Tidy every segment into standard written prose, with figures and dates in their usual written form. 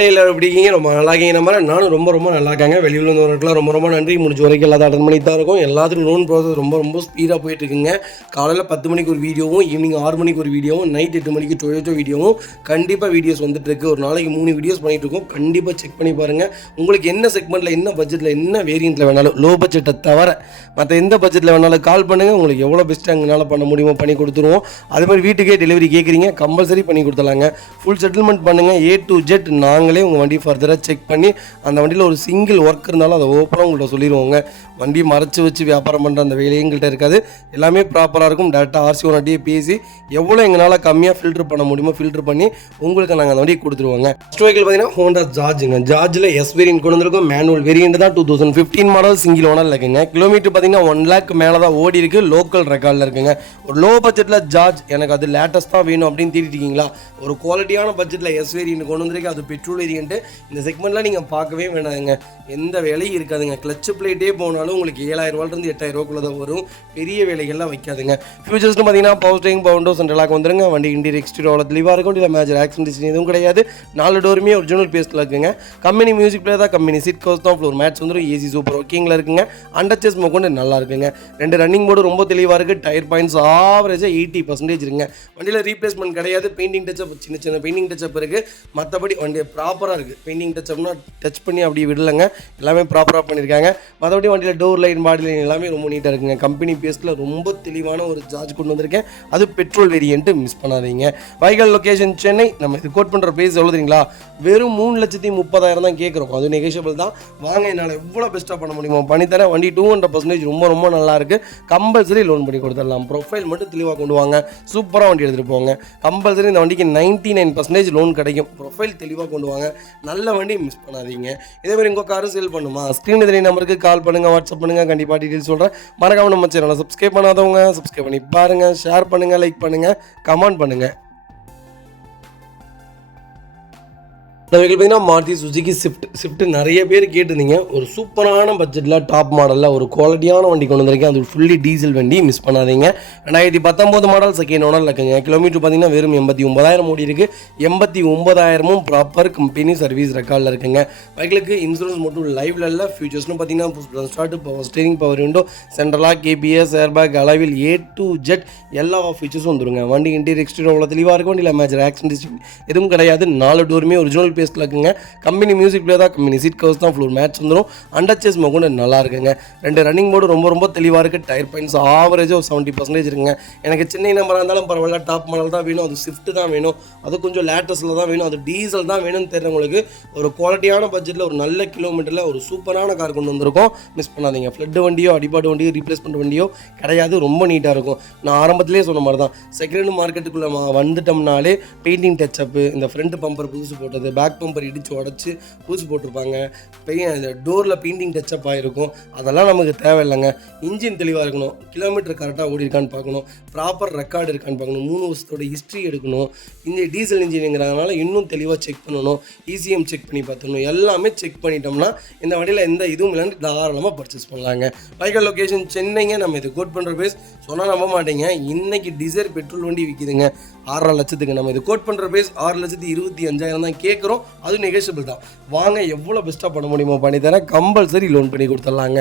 மக்களே எல்லாரும் எப்படி இருக்கீங்க? ரொம்ப நல்லா இருக்கீங்க. நம்ம நானும் ரொம்ப நல்லா இருக்காங்க. வெளியில் வந்தவர்களுக்குலாம் ரொம்ப நன்றி. முடிஞ்ச வரைக்கும் எல்லாத்தையும் அட்டன் பண்ணி தான் இருக்கும். எல்லாத்துக்கும் லோன் ப்ராசஸ் ரொம்ப ஸ்பீடாக போயிட்டு இருக்குங்க. காலையில் 10 மணிக்கு ஒரு வீடியோவும், ஈவினிங் 6 மணிக்கு ஒரு வீடியோவும், நைட் 8 மணிக்கு டொயோட்டோ வீடியோவும் கண்டிப்பாக வீடியோஸ் வந்துட்டு இருக்கு. ஒரு நாளைக்கு 3 வீடியோஸ் பண்ணிட்டு இருக்கோம். கண்டிப்பாக செக் பண்ணி பாருங்கள். உங்களுக்கு என்ன செக்மெண்ட்டில், என்ன பட்ஜெட்டில், என்ன வேரியண்ட்டில் வேணாலும், லோ பட்ஜெட்டை தவிர மற்ற எந்த பட்ஜெட்டில் வேணாலும் கால் பண்ணுங்கள். உங்களுக்கு எவ்வளோ பெஸ்ட்டாக எங்களால் பண்ண முடியுமோ பண்ணி கொடுத்துருவோம். அதே மாதிரி வீட்டுக்கே டெலிவரி கேட்குறீங்க, கம்பல்சரி பண்ணி கொடுத்துலாங்க. ஃபுல் செட்டில்மெண்ட் பண்ணுங்கள். A to Z நாங்களே உங்கள் வண்டி ஃபர்தராக செக் பண்ணி அந்த வண்டியில் ஒரு சிங்கிள் ஒர்க் இருந்தாலும் அதை ஓப்பனாக உங்கள்கிட்ட சொல்லிடுவோங்க. வண்டி மறைச்சி வச்சு வியாபாரம் பண்ணுற அந்த வேலையும் எங்கள்கிட்ட இருக்காது. எல்லாமே ப்ராப்பராக இருக்கும். டேரெக்டாக RC ஓனர்கிட்டயே பேசி எவ்வளோ எங்களால் கம்மியாக ஃபில்டர் பண்ண முடியுமோ ஃபில்டர் பண்ணி உங்களுக்கு நாங்கள் அந்த வண்டியை கொடுத்துருவோங்க. ஃபஸ்ட் வெஹிக்கிள் பார்த்தீங்கன்னா ஹோண்டா ஜார்ஜுங்க. ஜார்ஜில் எஸ் வேரியன்ட் கொண்டு வந்திருக்கோம். மேனுவல் வேரியன்ட் தான். 2015 மாடல், சிங்கிள் ஓனர் இருக்குங்க. கிலோமீட்டர் பார்த்தீங்கன்னா 1 lakh மேலே தான் ஓடி இருக்குது. லோக்கல் ரெக்கார்டில் இருக்குங்க. ஒரு லோ பட்ஜெட்டில் ஜார்ஜ் எனக்கு அது லேட்டஸ்ட்டாக வேணும் அப்படின்னு தேடிட்டீங்களா, ஒரு குவாலிட்டியான பட்ஜெட்டில் எஸ் வேரியன்ட் கொண்டு வந்திருக்கு. அது பெட்ரோல் வேரியன்ட்டு. இந்த செக்மெண்ட்லாம் நீங்கள் பார்க்கவே வேணாங்க. எந்த வேலையும் இருக்காதுங்க. கிளச்சு பிளேட்டே போனாலும் உங்களுக்கு 7,000 ரூபாயிலிருந்து 8,000 ரூபாய்க்குள்ள தான் வரும். பெரிய வேலைகள்லாம் வைக்காதுங்க. ஃபியூச்சர்ஸ்னு பார்த்தீங்கன்னா பவர் ஸ்டீரிங், பவர் விண்டோ, சென்ட்ரலாக வந்துருங்க. வண்டி இன்டீரியர் எக்ஸ்டீரியர் அவ்வளோ தெளிவாக இருக்கும். இல்லை மேஜர் ஆக்சிடென்ட் எதுவும் கிடையாது. 4 டோருமே ஒரிஜினல் பேஸ்ட்டில் இருக்குங்க. கம்பெனி மியூசிக் பிளேயர் தான். கம்பெனி சீட் கவர்ஸ் தான். ஃப்ளோர் மேட்ச் வந்துடும். ஏசி சூப்பர் ஒர்க்கிங்கில் இருக்குங்க. அண்டர்ச்சேஸ் கொண்டு நல்லா இருக்குங்க. 2 ரன்னிங் போர்டு ரொம்ப தெளிவாக இருக்குது. டயர் பாயிண்ட்ஸ் ஆவரேஜாக 80% இருக்குங்க. வண்டியில் ரீப்ளேஸ்மெண்ட் கிடையாது. பெயிண்டிங் டச்சப், சின்ன பெயிண்டிங் டச்சப் இருக்குது. மற்றபடி வண்டி ப்ராப்பராக இருக்குது. பெயிண்டிங் டச்சப்னா டச் பண்ணி அப்படி விடலைங்க. எல்லாமே ப்ராப்பராக பண்ணியிருக்காங்க. மற்றபடி வண்டியில் டோர் லைன், பாடி லைன் எல்லாமே ரொம்ப நீட்டாக இருக்குங்க. கம்பெனி பேஸில் ரொம்ப தெளிவான ஒரு ஜார்ஜ் கொண்டு வந்திருக்கேன். அது பெட்ரோல் வேரியன்ட்டு, மிஸ் பண்ணாதீங்க. வைகல் லொக்கேஷன் சென்னை. நம்ம இது கோட் பண்ணுற ப்ரைஸ் எவ்வளோ தெரியுங்களா? வெறும் 3,30,000 தான் கேட்குறோம். அது நெகோஷியபிள் தான். வாங்க, என்னால் எவ்வளோ பெஸ்ட்டாக பண்ண முடியுமோ பண்ணித்தரேன். வண்டி 200% ரொம்ப நல்லா இருக்குது. கம்பல்சரி லோன் பண்ணி கொடுத்துடலாம். ப்ரொஃபைல் மட்டும் தெளிவாக கொண்டு வாங்க. சூப்பராக வண்டி எடுத்துகிட்டு போங்க. கம்பல்சரி இந்த வண்டிக்கு 99% லோன் கிடைக்கும். ப்ரொஃபைல் தெளிவாக கொண்டு வாங்க. நல்ல வண்டி, மிஸ் பண்ணாதீங்க. இதேமாதிரி உங்கள் காரும் சேல் பண்ணுமா, ஸ்க்ரீன் தெரிய நம்பருக்கு கால் பண்ணுங்கள், வாட்ஸ்அப் பண்ணுங்கள். கண்டிப்பாக டீட்டெயில்ஸ் சொல்கிறேன். மறக்காம நம்ம சேனலை சப்ஸ்கிரைப் பண்ணாதவங்க சப்ஸ்கிரைப் பண்ணி பாருங்கள். ஷேர் பண்ணுங்கள், லைக் பண்ணுங்கள், கமெண்ட் பண்ணுங்கள். பார்த்தீங்கன்னா மாருதி சுசுகி ஸ்விஃப்ட் நிறைய பேர் கேட்டிருந்தீங்க. ஒரு சூப்பரான பட்ஜெட்டில் டாப் மாடலில் ஒரு குவாலிட்டியான வண்டி கொண்டு வந்திருக்கேன். அது ஃபுல்லி டீசல் வண்டி, மிஸ் பண்ணாதீங்க. 2019 மாடல், செகண்ட் ஓனர் இருக்குங்க. கிலோமீட்டர் பார்த்தீங்கன்னா வெறும் 89,000 ஓடி இருக்குது. 89,000 ப்ராப்பர் கம்பெனி சர்வீஸ் ரெக்கார்டில் இருக்குங்க. பைக்கிலுக்கு இன்சூரன்ஸ் மட்டும் லைவ்ல இல்லை. ஃபியூச்சர்ஸ்னு பார்த்தீங்கன்னா start, power steering, power window, central lock, KPS, airbag, alloy wheel A to Z எல்லா ஃபீச்சர்ஸும் வந்துருங்க. வண்டி இன்டீரியர் எக்ஸ்டீரியர் அவ்வளோ தெளிவாக இருக்கும். வண்டியில் மேஜர் ஆக்சிடென்ட் எதுவும் கிடையாது. 4 டோருமே ஒரிஜினல் பேஸ்ட்டில் இருக்குங்க. கம்பெனி மியூசிக் பிளேயர் தான். கம்பெனி சீட் கவர்ஸ் தான். ஃப்ளோர் மேட்ச் வந்துடும். அண்டர்ச்சேஸ் கொண்டு நல்லா இருக்குங்க. 2 ரன்னிங் போர்டு ரொம்ப தெளிவாக இருக்குது. டயர் பாயிண்ட்ஸ் ஆவரேஜாக ஒரு 70% இருக்குங்க. எனக்கு சின்ன நம்பராக இருந்தாலும் பரவாயில்ல, டாப் மாடல் தான் வேணும், அது ஸ்விஃப்ட் தான் வேணும், அது கொஞ்சம் லேட்டஸ்ட்டில் தான் வேணும், அது டீசல் தான் வேணும்னு தெரிஞ்சவங்களுக்கு ஒரு குவாலிட்டியான பட்ஜெட்டில் ஒரு நல்ல கிலோமீட்டரில் ஒரு சூப்பரான கார் கொண்டு வந்திருக்கோம். மிஸ் பண்ணாதீங்க. ஃப்ளட் வண்டியோ, அடிபாடு வண்டியோ, ரீப்ளேஸ்மெண்ட் வண்டியோ கிடையாது. ரொம்ப நீட்டாக இருக்கும். நான் ஆரம்பத்திலே சொன்ன மாதிரி தான். செகண்ட் மார்க்கெட்டுக்குள்ளே வந்துட்டோம்னாலே பெயிண்டிங் டச்சப்பு, இந்த ஃப்ரண்ட் பம்பர் புதுசு போட்டது, பேக் பம்பர் இடித்து உடச்சி புதுசு போட்டிருப்பாங்க, இந்த டோரில் பெயிண்டிங் டச்சப் ஆகிருக்கும். அதெல்லாம் நமக்கு தேவையில்லைங்க. இன்ஜின் தெளிவாக இருக்கணும். கிலோமீட்டர் கரெக்டாக ஓடி இருக்கான்னு பார்க்கணும். ப்ராப்பர் ரெக்கார்டு இருக்கான்னு பார்க்கணும். 3 வருஷத்தோட ஹிஸ்ட்ரி எடுக்கணும். டீசல் இன்ஜினுங்கிறதுனால இன்னும் தெளிவாக செக் பண்ணணும். ECM செக் பண்ணி பார்த்துக்கணும். எல்லாமே செக் பண்ணிட்டோம்னா இந்த வண்டியில் எந்த இதுவும் இல்லைன்னு தாராளமாக பர்ச்சேஸ் பண்ணலாங்க. வைகல் லொக்கேஷன் சென்னைங்க. நம்ம இது கோட் பண்ணுற பேஸ் சொன்னால் நம்ப மாட்டீங்க. இன்றைக்கி டீசல் பெட்ரோல் வண்டி விற்கிதுங்க 6.5 லட்சத்துக்கு. நம்ம இது கோட் பண்ணுற பேஸ் 6,25,000 தான் கேட்குறோம். அது நெகோஷியபிள் தான். வாங்க, எவ்வளோ பெஸ்ட்டாக பண்ண முடியுமோ பண்ணித்தரேன். கம்பல்சரி லோன் பண்ணி கொடுத்துடலாங்க.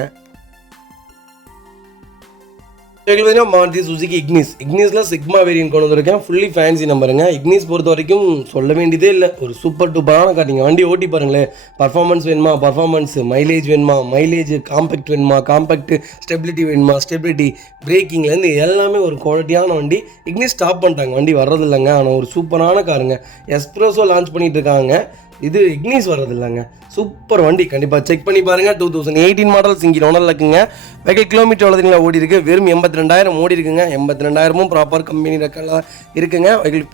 மாருதி சுசுகி இக்னிஸில் சிக்மா வேரியன்ட் கொண்டு வந்திருக்கேன். Fully fancy நம்பருங்க. இக்னிஸ் பொறுத்த வரைக்கும் சொல்ல வேண்டியதே இல்லை. ஒரு சூப்பர் டூப்பரான காட்டிங்க. வண்டி ஓட்டி பாருங்களேன். பர்ஃபார்மன்ஸ் வேணுமா, பர்ஃபார்மன்ஸ், மைலேஜ் வேணுமா, மைலேஜ், காம்பேக்ட் வேணுமா, காம்பேக்ட், ஸ்டெபிலிட்டி வேணுமா, ஸ்டெபிலிட்டி, பிரேக்கிங்லேருந்து எல்லாமே ஒரு குவாலிட்டியான வண்டி. இக்னிஸ் ஸ்டாப் பண்ணிட்டாங்க, வண்டி வர்றது இல்லைங்க. ஆனால் ஒரு சூப்பரான காருங்க. எஸ்ப்ரெஸோ லான்ச் பண்ணிட்டு இருக்காங்க. இது இக்னிஸ் வர்றது இல்லைங்க. சூப்பர் வண்டி, கண்டிப்பாக செக் பண்ணி பாருங்கள். 2018 மாடல், சிங்கிள் ஓனரில் இருக்குங்க. வெஹிக்கிள் கிலோமீட்டர் எவ்வளோ ஓடி இருக்குது? வெறும் 82,000 ஓடி இருக்குங்க. 82,000 ப்ராப்பர் கம்பெனி ரெக்கார்டாக இருக்குங்க. வெஹிக்கிள்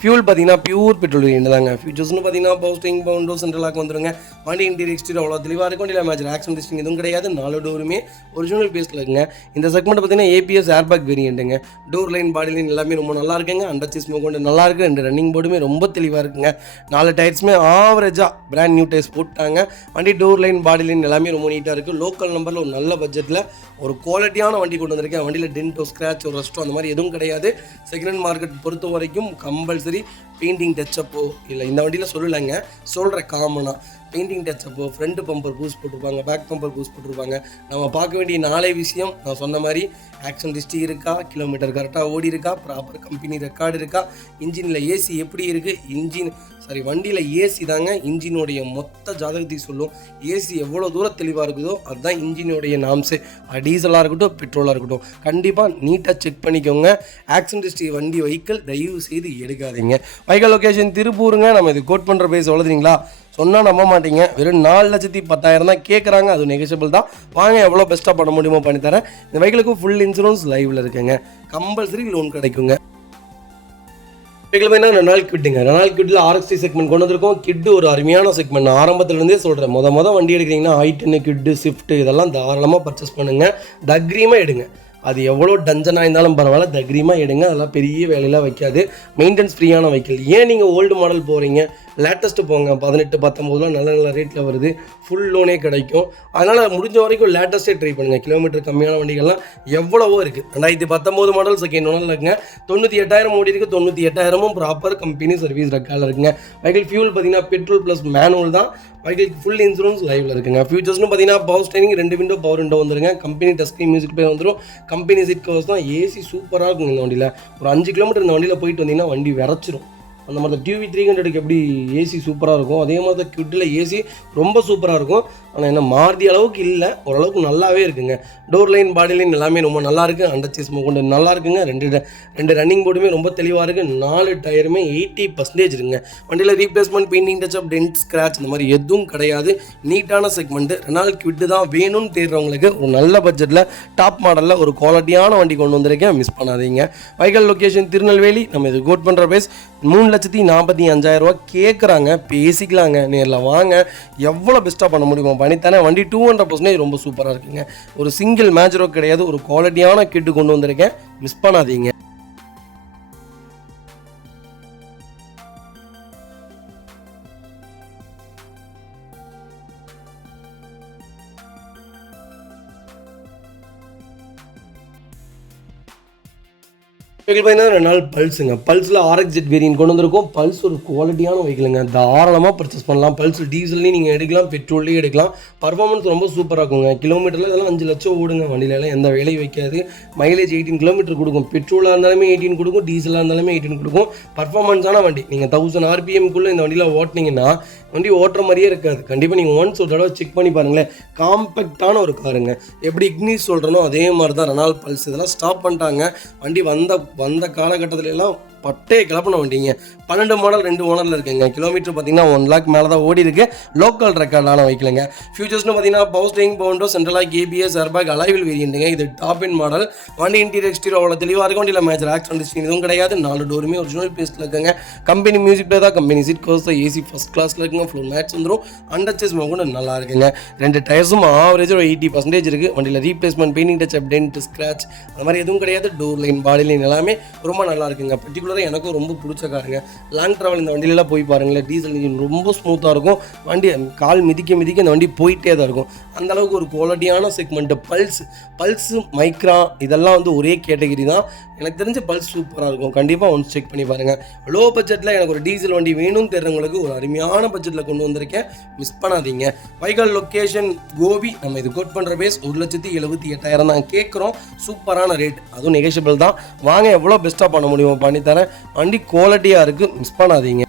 ஃபியூல் பார்த்தீங்கன்னா பியூர் பெட்ரோல் வேரியன்ட் தாங்க. ஃபியூச்சர்ஸ்னு பார்த்தீங்கன்னா பவர் ஸ்டீரிங், பவர் விண்டோ, சென்ட்ரலாக வந்துருங்க. வண்டி இன்டீரியர் எக்ஸ்டீரியர் அவ்வளோ தெளிவாக இருக்கும். இல்லை மேஜர் ஆக்சிடென்ட் எதுவும் கிடையாது. 4 டோருமே ஒரிஜினல் பேஸில் இருக்குங்க. இந்த செக்மெண்ட் பார்த்தீங்கன்னா APS, ஏர்பேக் வேரியண்ட்டுங்க. டோர் லைன், பாடி லைன் எல்லாமே ரொம்ப நல்லா இருக்குங்க. அண்டர்ச்சேஸ் கொண்டு நல்லா இருக்குது. 2 ரன்னிங் போர்டுமே ரொம்ப தெளிவாக இருக்குங்க. 4 டயர்ஸுமே ஆவரேஜாக பிராண்ட் நியூ டயர்ஸ் போட்டாங்க. வண்டி டோர் லைன், பாடி லைன் எல்லாமே ரொம்ப நீட்டாக இருக்குது. லோக்கல் நம்பரில் ஒரு நல்ல பட்ஜெட்டில் ஒரு குவாலிட்டியான வண்டி கொண்டு வந்திருக்கேன். வண்டியில் டென்ட்டோ, ஸ்க்ராச்சோ, ரஸ்ட்டோ அந்த மாதிரி எதுவும் கிடையாது. செகண்ட் ஹேண்ட் மார்க்கெட் பொறுத்த வரைக்கும் கம்பல்சரி கம்பல்சரி பெயிண்டிங் டச்சப்போ இல்லை இந்த வண்டியில் சொல்லலைங்க, சொல்கிற காமனாக பெயிண்டிங் டச்சப்போ ஃப்ரண்ட் பம்பர் பூஸ் போட்டிருப்பாங்க, பேக் பம்பர் பூஸ் போட்டிருப்பாங்க. நம்ம பார்க்க வேண்டிய 4 விஷயம் நான் சொன்ன மாதிரி ஆக்ஷன் ஹிஸ்ட்ரி இருக்கா, கிலோமீட்டர் கரெக்டாக ஓடி இருக்கா, ப்ராப்பர் கம்பெனி ரெக்கார்டு இருக்கா, இன்ஜினில் ஏசி எப்படி இருக்குது, வண்டியில் ஏசி தாங்க இன்ஜினுடைய மொத்த ஜாதகத்தையும் சொல்லும். ஏசி எவ்வளோ தூரம் தெளிவாக இருக்குதோ அதுதான் இன்ஜினுடைய நாம்ஸு. டீசலாக இருக்கட்டும் பெட்ரோலாக இருக்கட்டும் கண்டிப்பாக நீட்டாக செக் பண்ணிக்கோங்க. ஆக்சிடென்ட் ஹிஸ்ட்ரி வண்டி வெஹிக்கிள் தயவு செய்து எடுக்காதீங்க. வெஹிக்கிள் லொக்கேஷன் திருப்பூருங்க. நம்ம இது கோட் பண்ணுற பேஸ் எவ்வளோதுங்களா சொன்னால் நம்ப மாட்டீங்க, வெறும் 4,10,000 தான் கேட்குறாங்க. அது நெகோஷியபிள் தான். வாங்க எவ்வளோ பெஸ்ட்டாக பண்ண முடியுமோ பண்ணித்தரேன். இந்த வெஹிக்கிளுக்கு ஃபுல் இன்சூரன்ஸ் லைவில் இருக்குங்க, கம்பல்சரி லோன் கிடைக்குங்க. ரெனால்ட் கிட்டுங்க. ரெனால்ட் கிட்டில் RX-3 செக்மெண்ட் கொண்டு வந்திருக்கோம். கிட்டு ஒரு அருமையான செக்மெண்ட். நான் ஆரம்பத்துலேருந்தே சொல்கிறேன், மொதல் வண்டி எடுக்கிறீங்கன்னா i10 கிட்டு ஸ்விஃப்ட் இதெல்லாம் தாராளமாக பர்ச்சேஸ் பண்ணுங்கள், தக்ரீமாக எடுங்க. அது எவ்வளோ டஞ்சனாக இருந்தாலும் பரவாயில்ல, தக்ரீமாக எடுங்க. அதெல்லாம் பெரிய வேலையெல்லாம் வைக்காது, மெயின்டெனன்ஸ் ஃப்ரீயான வெஹிக்கிள். ஏன் நீங்கள் ஓல்டு மாடல் போகிறீங்க, லேட்டஸ்ட்டு போங்க. 18, 19 நல்ல நல்ல ரேட்டில் வருது, ஃபுல் லோனே கிடைக்கும். அதனால் முடிஞ்ச வரைக்கும் லேட்டஸ்ட்டே ட்ரை பண்ணுங்கள். கிலோமீட்டர் கம்மியான வண்டிகள்லாம் எவ்வளவோ இருக்குது. 2019 மாடல் செகண்ட் ஓனரில் இருக்குங்க. 98,000 ஓடி இருக்குது. 98,000 ப்ராப்பர் கம்பெனி சர்வீஸ் ரெக்கார்டில் இருக்குங்க. வெஹிக்கிள் ஃபியூல் பார்த்தீங்கன்னா பெட்ரோல் ப்ளஸ் மேனுவல் தான். வெஹிக்கிள் ஃபுல் இன்சூரன்ஸ் லைவில் இருக்குங்க. ஃபியூச்சர்ஸ்னு பார்த்தீங்கன்னா power steering, 2 window power window வந்துருங்க. Company touch screen music player வந்துடும். கம்பெனி சீட் கவர்ஸ் தான். ஏசி சூப்பராக இருக்கும் இந்த வண்டியில். ஒரு 5 கிலோமீட்டர் இந்த வண்டியில் போயிட்டு வந்தீங்கன்னா வண்டி விரைச்சிரும். அந்த மாதிரி தான் டிவி 300க்கு எப்படி ஏசி சூப்பராக இருக்கும், அதே மாதிரி தான் கிட்டில் ஏசி ரொம்ப சூப்பராக இருக்கும். ஆனால் என்ன மாருதி அளவுக்கு இல்லை, ஓரளவுக்கு நல்லாவே இருக்குங்க. டோர் லைன் பாடி லைன் எல்லாமே ரொம்ப நல்லா இருக்குது. அண்டர் சேஸ் கொண்டு நல்லா இருக்குங்க. ரெண்டு ரன்னிங் போர்டுமே ரொம்ப தெளிவாக இருக்குது. 4 டயருமே 80% இருக்குங்க. வண்டியில் replacement, painting touch up, dent, scratch இந்த மாதிரி எதுவும் கிடையாது. நீட்டான செக்மெண்ட்டு. ரெனால்ட் கிட்டு தான் வேணும்னு தேடுறவங்களுக்கு ஒரு நல்ல பட்ஜெட்டில் டாப் மாடலில் ஒரு குவாலிட்டியான வண்டி கொண்டு வந்திருக்கேன், மிஸ் பண்ணாதீங்க. Vehicle location Tirunelveli. நம்ம இது கோட் பண்ணுற பேஸ் 3,45,000 கேட்குறாங்க, பேசிக்கலாங்க. நேரில் வாங்க, எவ்வளோ பெஸ்ட்டாக பண்ண முடியுமோ பண்ணித்தானே. வண்டி 200% ரொம்ப சூப்பராக இருக்குங்க. ஒரு சிங்கிள் மேஜரோ கிடையாது, ஒரு குவாலிட்டியான கிட்டு கொண்டு வந்திருக்கேன், மிஸ் பண்ணாதீங்க. பார்த்தீங்கன்னா ரெனால்ட் பல்ஸுங்க. பல்ஸில் RX-Z வேரியன்ட் கொண்டு வந்திருக்கோம். பல்ஸ் ஒரு குவாலிட்டியான வெஹிக்கிளுங்க, தாராளமாக பர்ச்சேஸ் பண்ணலாம். பல்ஸ் டீசல்லையும் நீங்கள் எடுக்கலாம், பெட்ரோல்லையும் எடுக்கலாம். பர்ஃபார்மன்ஸ் ரொம்ப சூப்பராக இருக்குங்க. கிலோமீட்டரில் இதெல்லாம் 5 லட்சம் ஓடுங்க. வண்டியிலலாம் எந்த வேலையும் வைக்காது. மைலேஜ் 18 கிலோமீட்டர் கொடுக்கும். பெட்ரோலாக இருந்தாலுமே 18 கொடுக்கும், டீசலாக இருந்தாலுமே 18 கொடுக்கும். பர்ஃபார்மன்ஸான வண்டி. நீங்கள் 1000 RPM-குள்ளே இந்த வண்டியில் ஓட்டினீங்கன்னா வண்டி ஓட்டுற மாதிரியே இருக்காது. கண்டிப்பாக நீங்கள் ஒன்ஸ் ஒரு தடவை செக் பண்ணி பாருங்களேன். காம்பேக்டான ஒரு காருங்க. எப்படி இக்னிஸ் சொல்கிறனோ அதே மாதிரி தான் ரெனால்ட் பல்ஸ். இதெல்லாம் ஸ்டாப் பண்ணிட்டாங்க. வண்டி வந்த காலகட்டத்துல எல்லாம் பட்டையை கிளப்பின வண்டிங்க. 12 மாடல் 2 ஓனரில் இருக்குங்க. கிலோமீட்டர் பார்த்தீங்கன்னா 1 லேக் மேலே தான் ஓடி இருக்கு. லோக்கல் ரெக்கார்டான வெஹிக்கிளுங்க. ஃபியூச்சர்ஸ்னு பார்த்தீங்கன்னா power steering, power window, central lock ABS, airbag, alloy wheel வேரியண்ட்டுங்க. இது டாப் இன் மாடல். வண்டி இன்டீரியர் எக்ஸ்டீரியர் அவ்வளோ தெளிவாக இருக்கும். வண்டியில் மேஜர் ஆக்சிடென்ட் ஹிஸ்ட்ரி எதுவும் கிடையாது. 4 டோருமே ஒரிஜினல் பேஸ்ட்டில் இருக்குங்க. கம்பெனி மியூசிக் பிளேயர் தான். கம்பெனி சீட் கவர்ஸ் தான். ஏசி ஃபஸ்ட் கிளாஸில் இருக்குங்க. ஃப்ளோர் மேட்ச் வந்துடும். அண்டர் சேஸ் கூட நல்லா இருக்குங்க. 2 டயர்ஸும் ஆவரேஜ் ஒரு 80% இருக்குது. வண்டியில் replacement, painting touch up, dent, scratch அந்த மாதிரி எதுவும் கிடையாது. டோர் லைன், பாடி லைன் எல்லாமே ரொம்ப நல்லா இருக்குங்க. பர்டிகுலராக எனக்கும் ரொம்ப பிடிச்ச காருங்க. லாங் ட்ராவல் இந்த வண்டியிலலாம் போய் பாருங்களேன். டீசல் இன்ஜின் ரொம்ப ஸ்மூத்தாக இருக்கும். வண்டி கால் மிதிக்க இந்த வண்டி போயிட்டே தான் இருக்கும். அந்த அளவுக்கு ஒரு குவாலிட்டியான செக்மெண்ட்டு. பல்ஸு மைக்ரா இதெல்லாம் ஒரே கேட்டகிரி தான். எனக்கு தெரிஞ்ச பல்ஸ் சூப்பராக இருக்கும். கண்டிப்பாக ஒன்ஸ் செக் பண்ணி பாருங்கள். லோ பட்ஜெட்டில் எனக்கு ஒரு டீசல் வண்டி வேணும்னு தெரிஞ்சவங்களுக்கு ஒரு அருமையான பட்ஜெட்டில் கொண்டு வந்திருக்கேன், மிஸ் பண்ணாதீங்க. Vehicle location Gobi. நம்ம இது கோட் பண்ணுற பேஸ் 1,78,000 தான் கேட்குறோம். சூப்பரான ரேட், அதுவும் நெகோஷியபிள் தான். வாங்க, எவ்வளோ பெஸ்ட்டாக பண்ண முடியுமோ பண்ணித்தரேன். வண்டி குவாலிட்டியாக இருக்குது, மிஸ் பண்ணாதீங்க.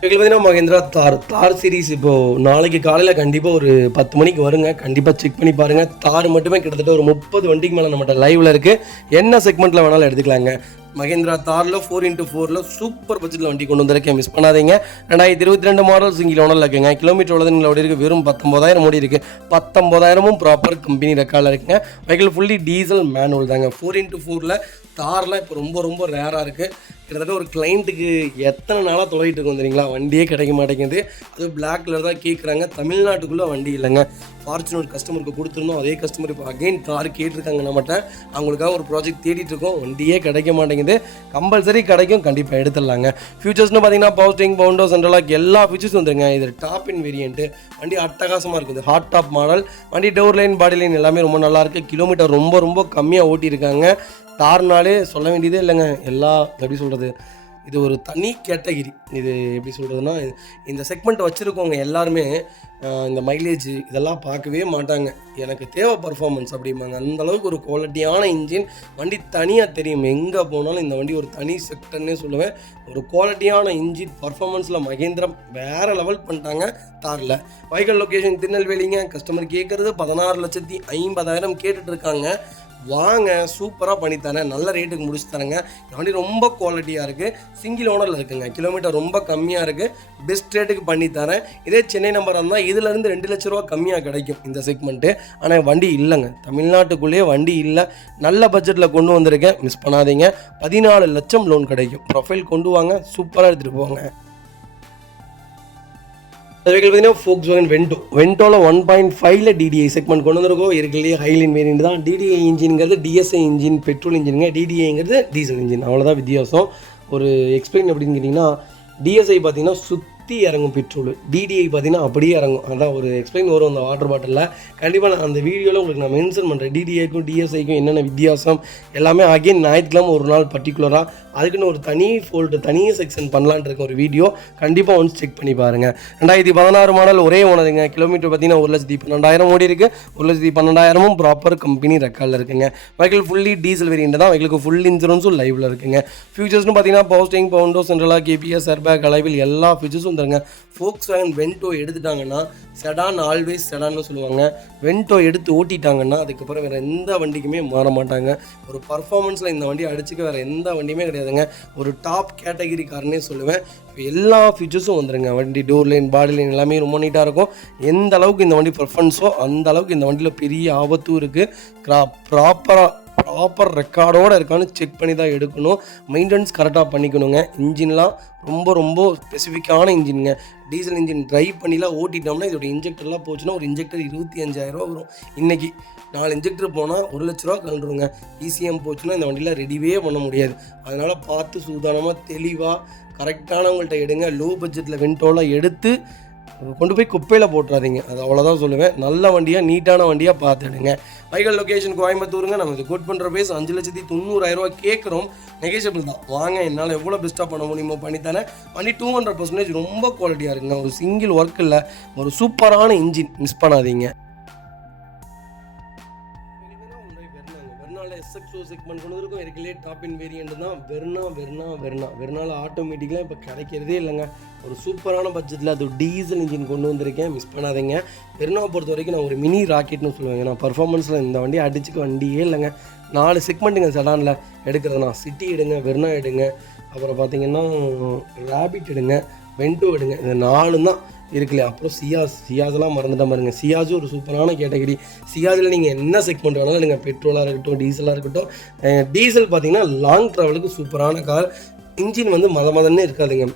பார்த்தீங்கன்னா மகேந்திரா தார் சீரிஸ் இப்போது நாளைக்கு காலையில் கண்டிப்பாக ஒரு 10 மணிக்கு வருங்க. கண்டிப்பாக செக் பண்ணி பாருங்கள். தார் மட்டுமே கிட்டத்தட்ட ஒரு 30 வண்டிக்கு மேலே நம்மகிட்ட லைவில் இருக்குது. என்ன செக்மெண்ட்டில் வேணாலும் எடுத்துக்கலாங்க. மகேந்திரா தாரில் 4x4 சூப்பர் பட்ஜெட்டில் வண்டி கொண்டு வந்திருக்கேன், மிஸ் பண்ணாதீங்க. 2022 மாடல் சிங்கிள் ஓனரில் இருக்குங்க. கிலோமீட்டர் உள்ளது ஓடி இருக்குது, வெறும் 19,000 ஓடி இருக்குது. 19,000 ப்ராப்பர் கம்பெனி ரெக்கார்டில் இருக்குங்க. வெஹிக்கிள் ஃபுல்லி டீசல் மேனுவல் தாங்க. 4x4 தாரில் இப்போ ரொம்ப ரேராக இருக்குது. கிட்டத்தட்ட ஒரு கிளைண்ட்டுக்கு எத்தனை நாளாக தொலைகிட்டு இருக்கும் தெரியுங்களா, வண்டியே கிடைக்க மாட்டேங்குது. அது பிளாக் கலர் தான் கேட்குறாங்க. தமிழ்நாட்டுக்குள்ளே வண்டி இல்லைங்க. ஃபார்ச்சுனர் கஸ்டமருக்கு கொடுத்துருந்தோம். அதே கஸ்டமர் இப்போ அகைன் தார் கேட்டிருக்காங்க நம்மகிட்ட. அவங்களுக்காக ஒரு ப்ராஜெக்ட் தேடிட்டு இருக்கோம். வண்டியே கிடைக்க மாட்டேங்குது. கம்பல்சரி கிடைக்கும், கண்டிப்பாக எடுத்துடலாங்க. ஃபியூச்சர்ஸ்னு பார்த்தீங்கன்னா பவர் ஸ்டேரிங், பவுண்டோ, சென்ட்ரலாக எல்லா ஃபியூச்சர்ஸும் வந்துருங்க. இது டாப் இன் வேரியன்ட்டு. வண்டி அட்டகாசமாக இருக்குது. Hot top model. வண்டி டோர் லைன், பாடி லைன் எல்லாமே ரொம்ப நல்லாயிருக்கு. கிலோமீட்டர் ரொம்ப கம்மியாக ஓட்டியிருக்காங்க. தார்னாலே சொல்ல வேண்டியதே இல்லைங்க. எல்லா எப்படி சொல்கிறது, இது ஒரு தனி கேட்டகிரி. இது எப்படி சொல்கிறதுனா, இந்த செக்மெண்ட் வச்சுருக்கவங்க எல்லாருமே இந்த மைலேஜ் இதெல்லாம் பார்க்கவே மாட்டாங்க. எனக்கு தேவை பர்ஃபார்மன்ஸ் அப்படிம்பாங்க. அந்தளவுக்கு ஒரு குவாலிட்டியான இன்ஜின் வண்டி தனியாக தெரியும். எங்கே போனாலும் இந்த வண்டி ஒரு தனி செக்டர்னே சொல்லுவேன். ஒரு குவாலிட்டியான இன்ஜின் பர்ஃபார்மன்ஸில் மகேந்திரம் வேறு லெவல் பண்ணிட்டாங்க தாரில். வைக்கல் லொக்கேஷன் திருநெல்வேலிங்க. கஸ்டமர் கேட்குறது 16,50,000 கேட்டுட்ருக்காங்க. வாங்க, சூப்பராக பண்ணித்தரேன், நல்ல ரேட்டுக்கு முடிச்சு தரேங்க. இந்த வண்டி ரொம்ப குவாலிட்டியாக இருக்குது, சிங்கிள் ஓனரில் இருக்குங்க, கிலோமீட்டர் ரொம்ப கம்மியாக இருக்குது, பெஸ்ட் ரேட்டுக்கு பண்ணித்தரேன். இதே சென்னை நம்பர் இருந்தால் இதிலேருந்து 2 லட்ச ரூபா கம்மியாக கிடைக்கும் இந்த செக்மெண்ட்டு. ஆனால் வண்டி இல்லைங்க, தமிழ்நாட்டுக்குள்ளேயே வண்டி இல்லை. நல்ல பட்ஜெட்டில் கொண்டு வந்திருக்கேன், மிஸ் பண்ணாதீங்க. 14 லட்சம் லோன் கிடைக்கும். ப்ரொஃபைல் கொண்டு வாங்க, சூப்பராக எடுத்துகிட்டு போங்க. வெஹிக்கிள் பார்த்தீங்கன்னா ஃபோக்ஸ்வேகன் வென்டோவில் 1.5 DDI செக்மெண்ட் கொண்டு வந்திருக்கோம். இருக்கிறதுலே ஹைலைன் வேரியன்ட் தான். DDI இன்ஜின்ங்கிறது DSI இன்ஜின், பெட்ரோல் இன்ஜினுங்க. DDIங்கிறது டீசல் இன்ஜின், அவ்வளோதான் வித்தியாசம். ஒரு எக்ஸ்பிளைன் எப்படின்னு கேட்டிங்கன்னா, DSI பார்த்தீங்கன்னா சுற்றி இறங்கும் பெட்ரோல், DDI பார்த்தீங்கன்னா அப்படியே இறங்கும். அதான் ஒரு எக்ஸ்பிளைன் வரும் அந்த வாட்டர் பாட்டிலில். கண்டிப்பாக நான் அந்த வீடியோவில் உங்களுக்கு நான் மென்ஷன் பண்ணுறேன், DDIக்கும் DSIக்கும் என்னென்ன வித்தியாசம் எல்லாமே. அகைன் ஞாயிற்றுக்கிழமை ஒரு நாள் பர்டிகுலராக அதுக்குன்னு ஒரு தனி ஃபோல்டு, தனி செக்ஷன் பண்ணலான் இருக்க ஒரு வீடியோ. கண்டிப்பாக ஒன்ஸ் செக் பண்ணி பாருங்கள். 2016 மாடல், ஒரே ஓனருங்க. கிலோமீட்டர் பார்த்தீங்கன்னா 1,12,000 ஓடி இருக்குது. 1,12,000 ப்ராப்பர் கம்பெனி ரெக்கார்டில் இருக்குங்க. வெஹிக்கிள் ஃபுல்லி டீசல் வேரியண்ட் தான். வெஹிக்கிளுக்கு ஃபுல் இன்சூரன்ஸும் லைவில் இருக்குங்க. ஃபியூச்சர்ஸ்னு பார்த்தீங்கன்னா power steering, power window, central lock, KPS, airbag, alloy wheel எல்லா ஃபீச்சர்ஸும் தருங்க. ஃபோக்ஸ்வேகன் வென்டோ எடுத்துட்டாங்கன்னா செடான், ஆல்வேஸ் செடான்னு சொல்லுவாங்க. வென்டோ எடுத்து ஓட்டிட்டாங்கன்னா அதுக்கப்புறம் வேறு எந்த வண்டிக்குமே மாற மாட்டாங்க. ஒரு பர்ஃபார்மன்ஸில் இந்த வண்டி அடிச்சுக்க வேறு எந்த வண்டியுமே கிடையாதுங்க. ஒரு டாப் கேட்டகிரி காரனே சொல்லுவேன். இப்போ எல்லா ஃபீச்சர்ஸும் வந்துருங்க. வண்டி டோர் லைன், பாடி லைன் எல்லாமே ரொம்ப நீட்டாக இருக்கும். எந்த அளவுக்கு இந்த வண்டி பர்ஃபார்மன்ஸோ அந்த அளவுக்கு இந்த வண்டியில் பெரிய ஆபத்தும் இருக்குது. ப்ராப்பர் ரெக்கார்டோடு இருக்கான்னு செக் பண்ணி தான் எடுக்கணும். மெயின்டெனன்ஸ் கரெக்டாக பண்ணிக்கணுங்க. இன்ஜின்லாம் ரொம்ப ஸ்பெசிஃபிக்கான இன்ஜினுங்க. டீசல் இன்ஜின் ட்ரைவ் பண்ணிலாம் ஓட்டிட்டோம்னா இதோட இன்ஜெக்டர்லாம் போச்சுன்னா ஒரு இன்ஜெக்டர் 25,000 வரும். இன்றைக்கி 4 இன்ஜெக்டர் போனால் 1 லட்ச ரூபா கலந்துருங்க. ECM போச்சுன்னா இந்த வண்டியில் ரெடிவே பண்ண முடியாது. அதனால் பார்த்து சூதானமாக தெளிவாக கரெக்டானவங்கள்ட்ட எடுங்க. லோ பட்ஜெட்டில் வென்டோலாம் எடுத்து கொண்டு போய் குப்பையில் போட்டுறாதீங்க. அது அவ்வளோதான் சொல்லுவேன். நல்ல வண்டியாக, நீட்டான வண்டியாக பார்த்துடுங்க. வைக்கல் லொக்கேஷன் கோயம்புத்தூருங்க. நம்ம இது கோட் பண்ணுற பேஸ் 5,90,000 கேட்குறோம். நெகோஷியபிள் தான். வாங்க, என்னால் எவ்வளோ பெஸ்ட்டாக பண்ண முடியுமோ பண்ணித்தானே. வண்டி 200% ரொம்ப குவாலிட்டியாக இருக்குங்க. ஒரு சிங்கிள் ஒர்க் இல்லை, ஒரு சூப்பரான இன்ஜின், மிஸ் பண்ணாதீங்க. SXO செக்மெண்ட் கொண்டு இருக்கும். இருக்கிறதுலே டாப் இன் வேரியண்ட் தான் வெர்னால ஆட்டோமேட்டிக்கெலாம் இப்போ கிடைக்கிறதே இல்லைங்க. ஒரு சூப்பரான பட்ஜெட்டில் அது டீசல் இன்ஜின் கொண்டு வந்திருக்கேன், மிஸ் பண்ணாதீங்க. வெர்னாவை பொறுத்த வரைக்கும் நான் ஒரு மினி ராக்கெட்னு சொல்லுவேன். நான் பர்ஃபார்மன்ஸில் இந்த வண்டியை அடிச்சுக்க வண்டியே இல்லைங்க. 4 செக்மெண்ட்டுங்க செடானில் எடுக்கிறதுனா. சிட்டி எடுங்க, வெர்னா எடுங்க, அப்புறம் பார்த்தீங்கன்னா ரேபிட் எடுங்க, வென்டோ எடுங்க. இந்த 4 தான் இருக்குல்ல. அப்புறம் சியாஸ்லாம் மறந்துட்டால் பாருங்க. சியாஸும் ஒரு சூப்பரான கேட்டகரி. சியாஸில் நீங்கள் என்ன செக்மெண்ட் வேணாலும் நீங்கள் பெட்ரோலாக இருக்கட்டும், டீசலாக இருக்கட்டும். டீசல் பார்த்தீங்கன்னா லாங் ட்ராவலுக்கு சூப்பரான கார். இன்ஜின் வந்து மதன்னு இருக்காதுங்க.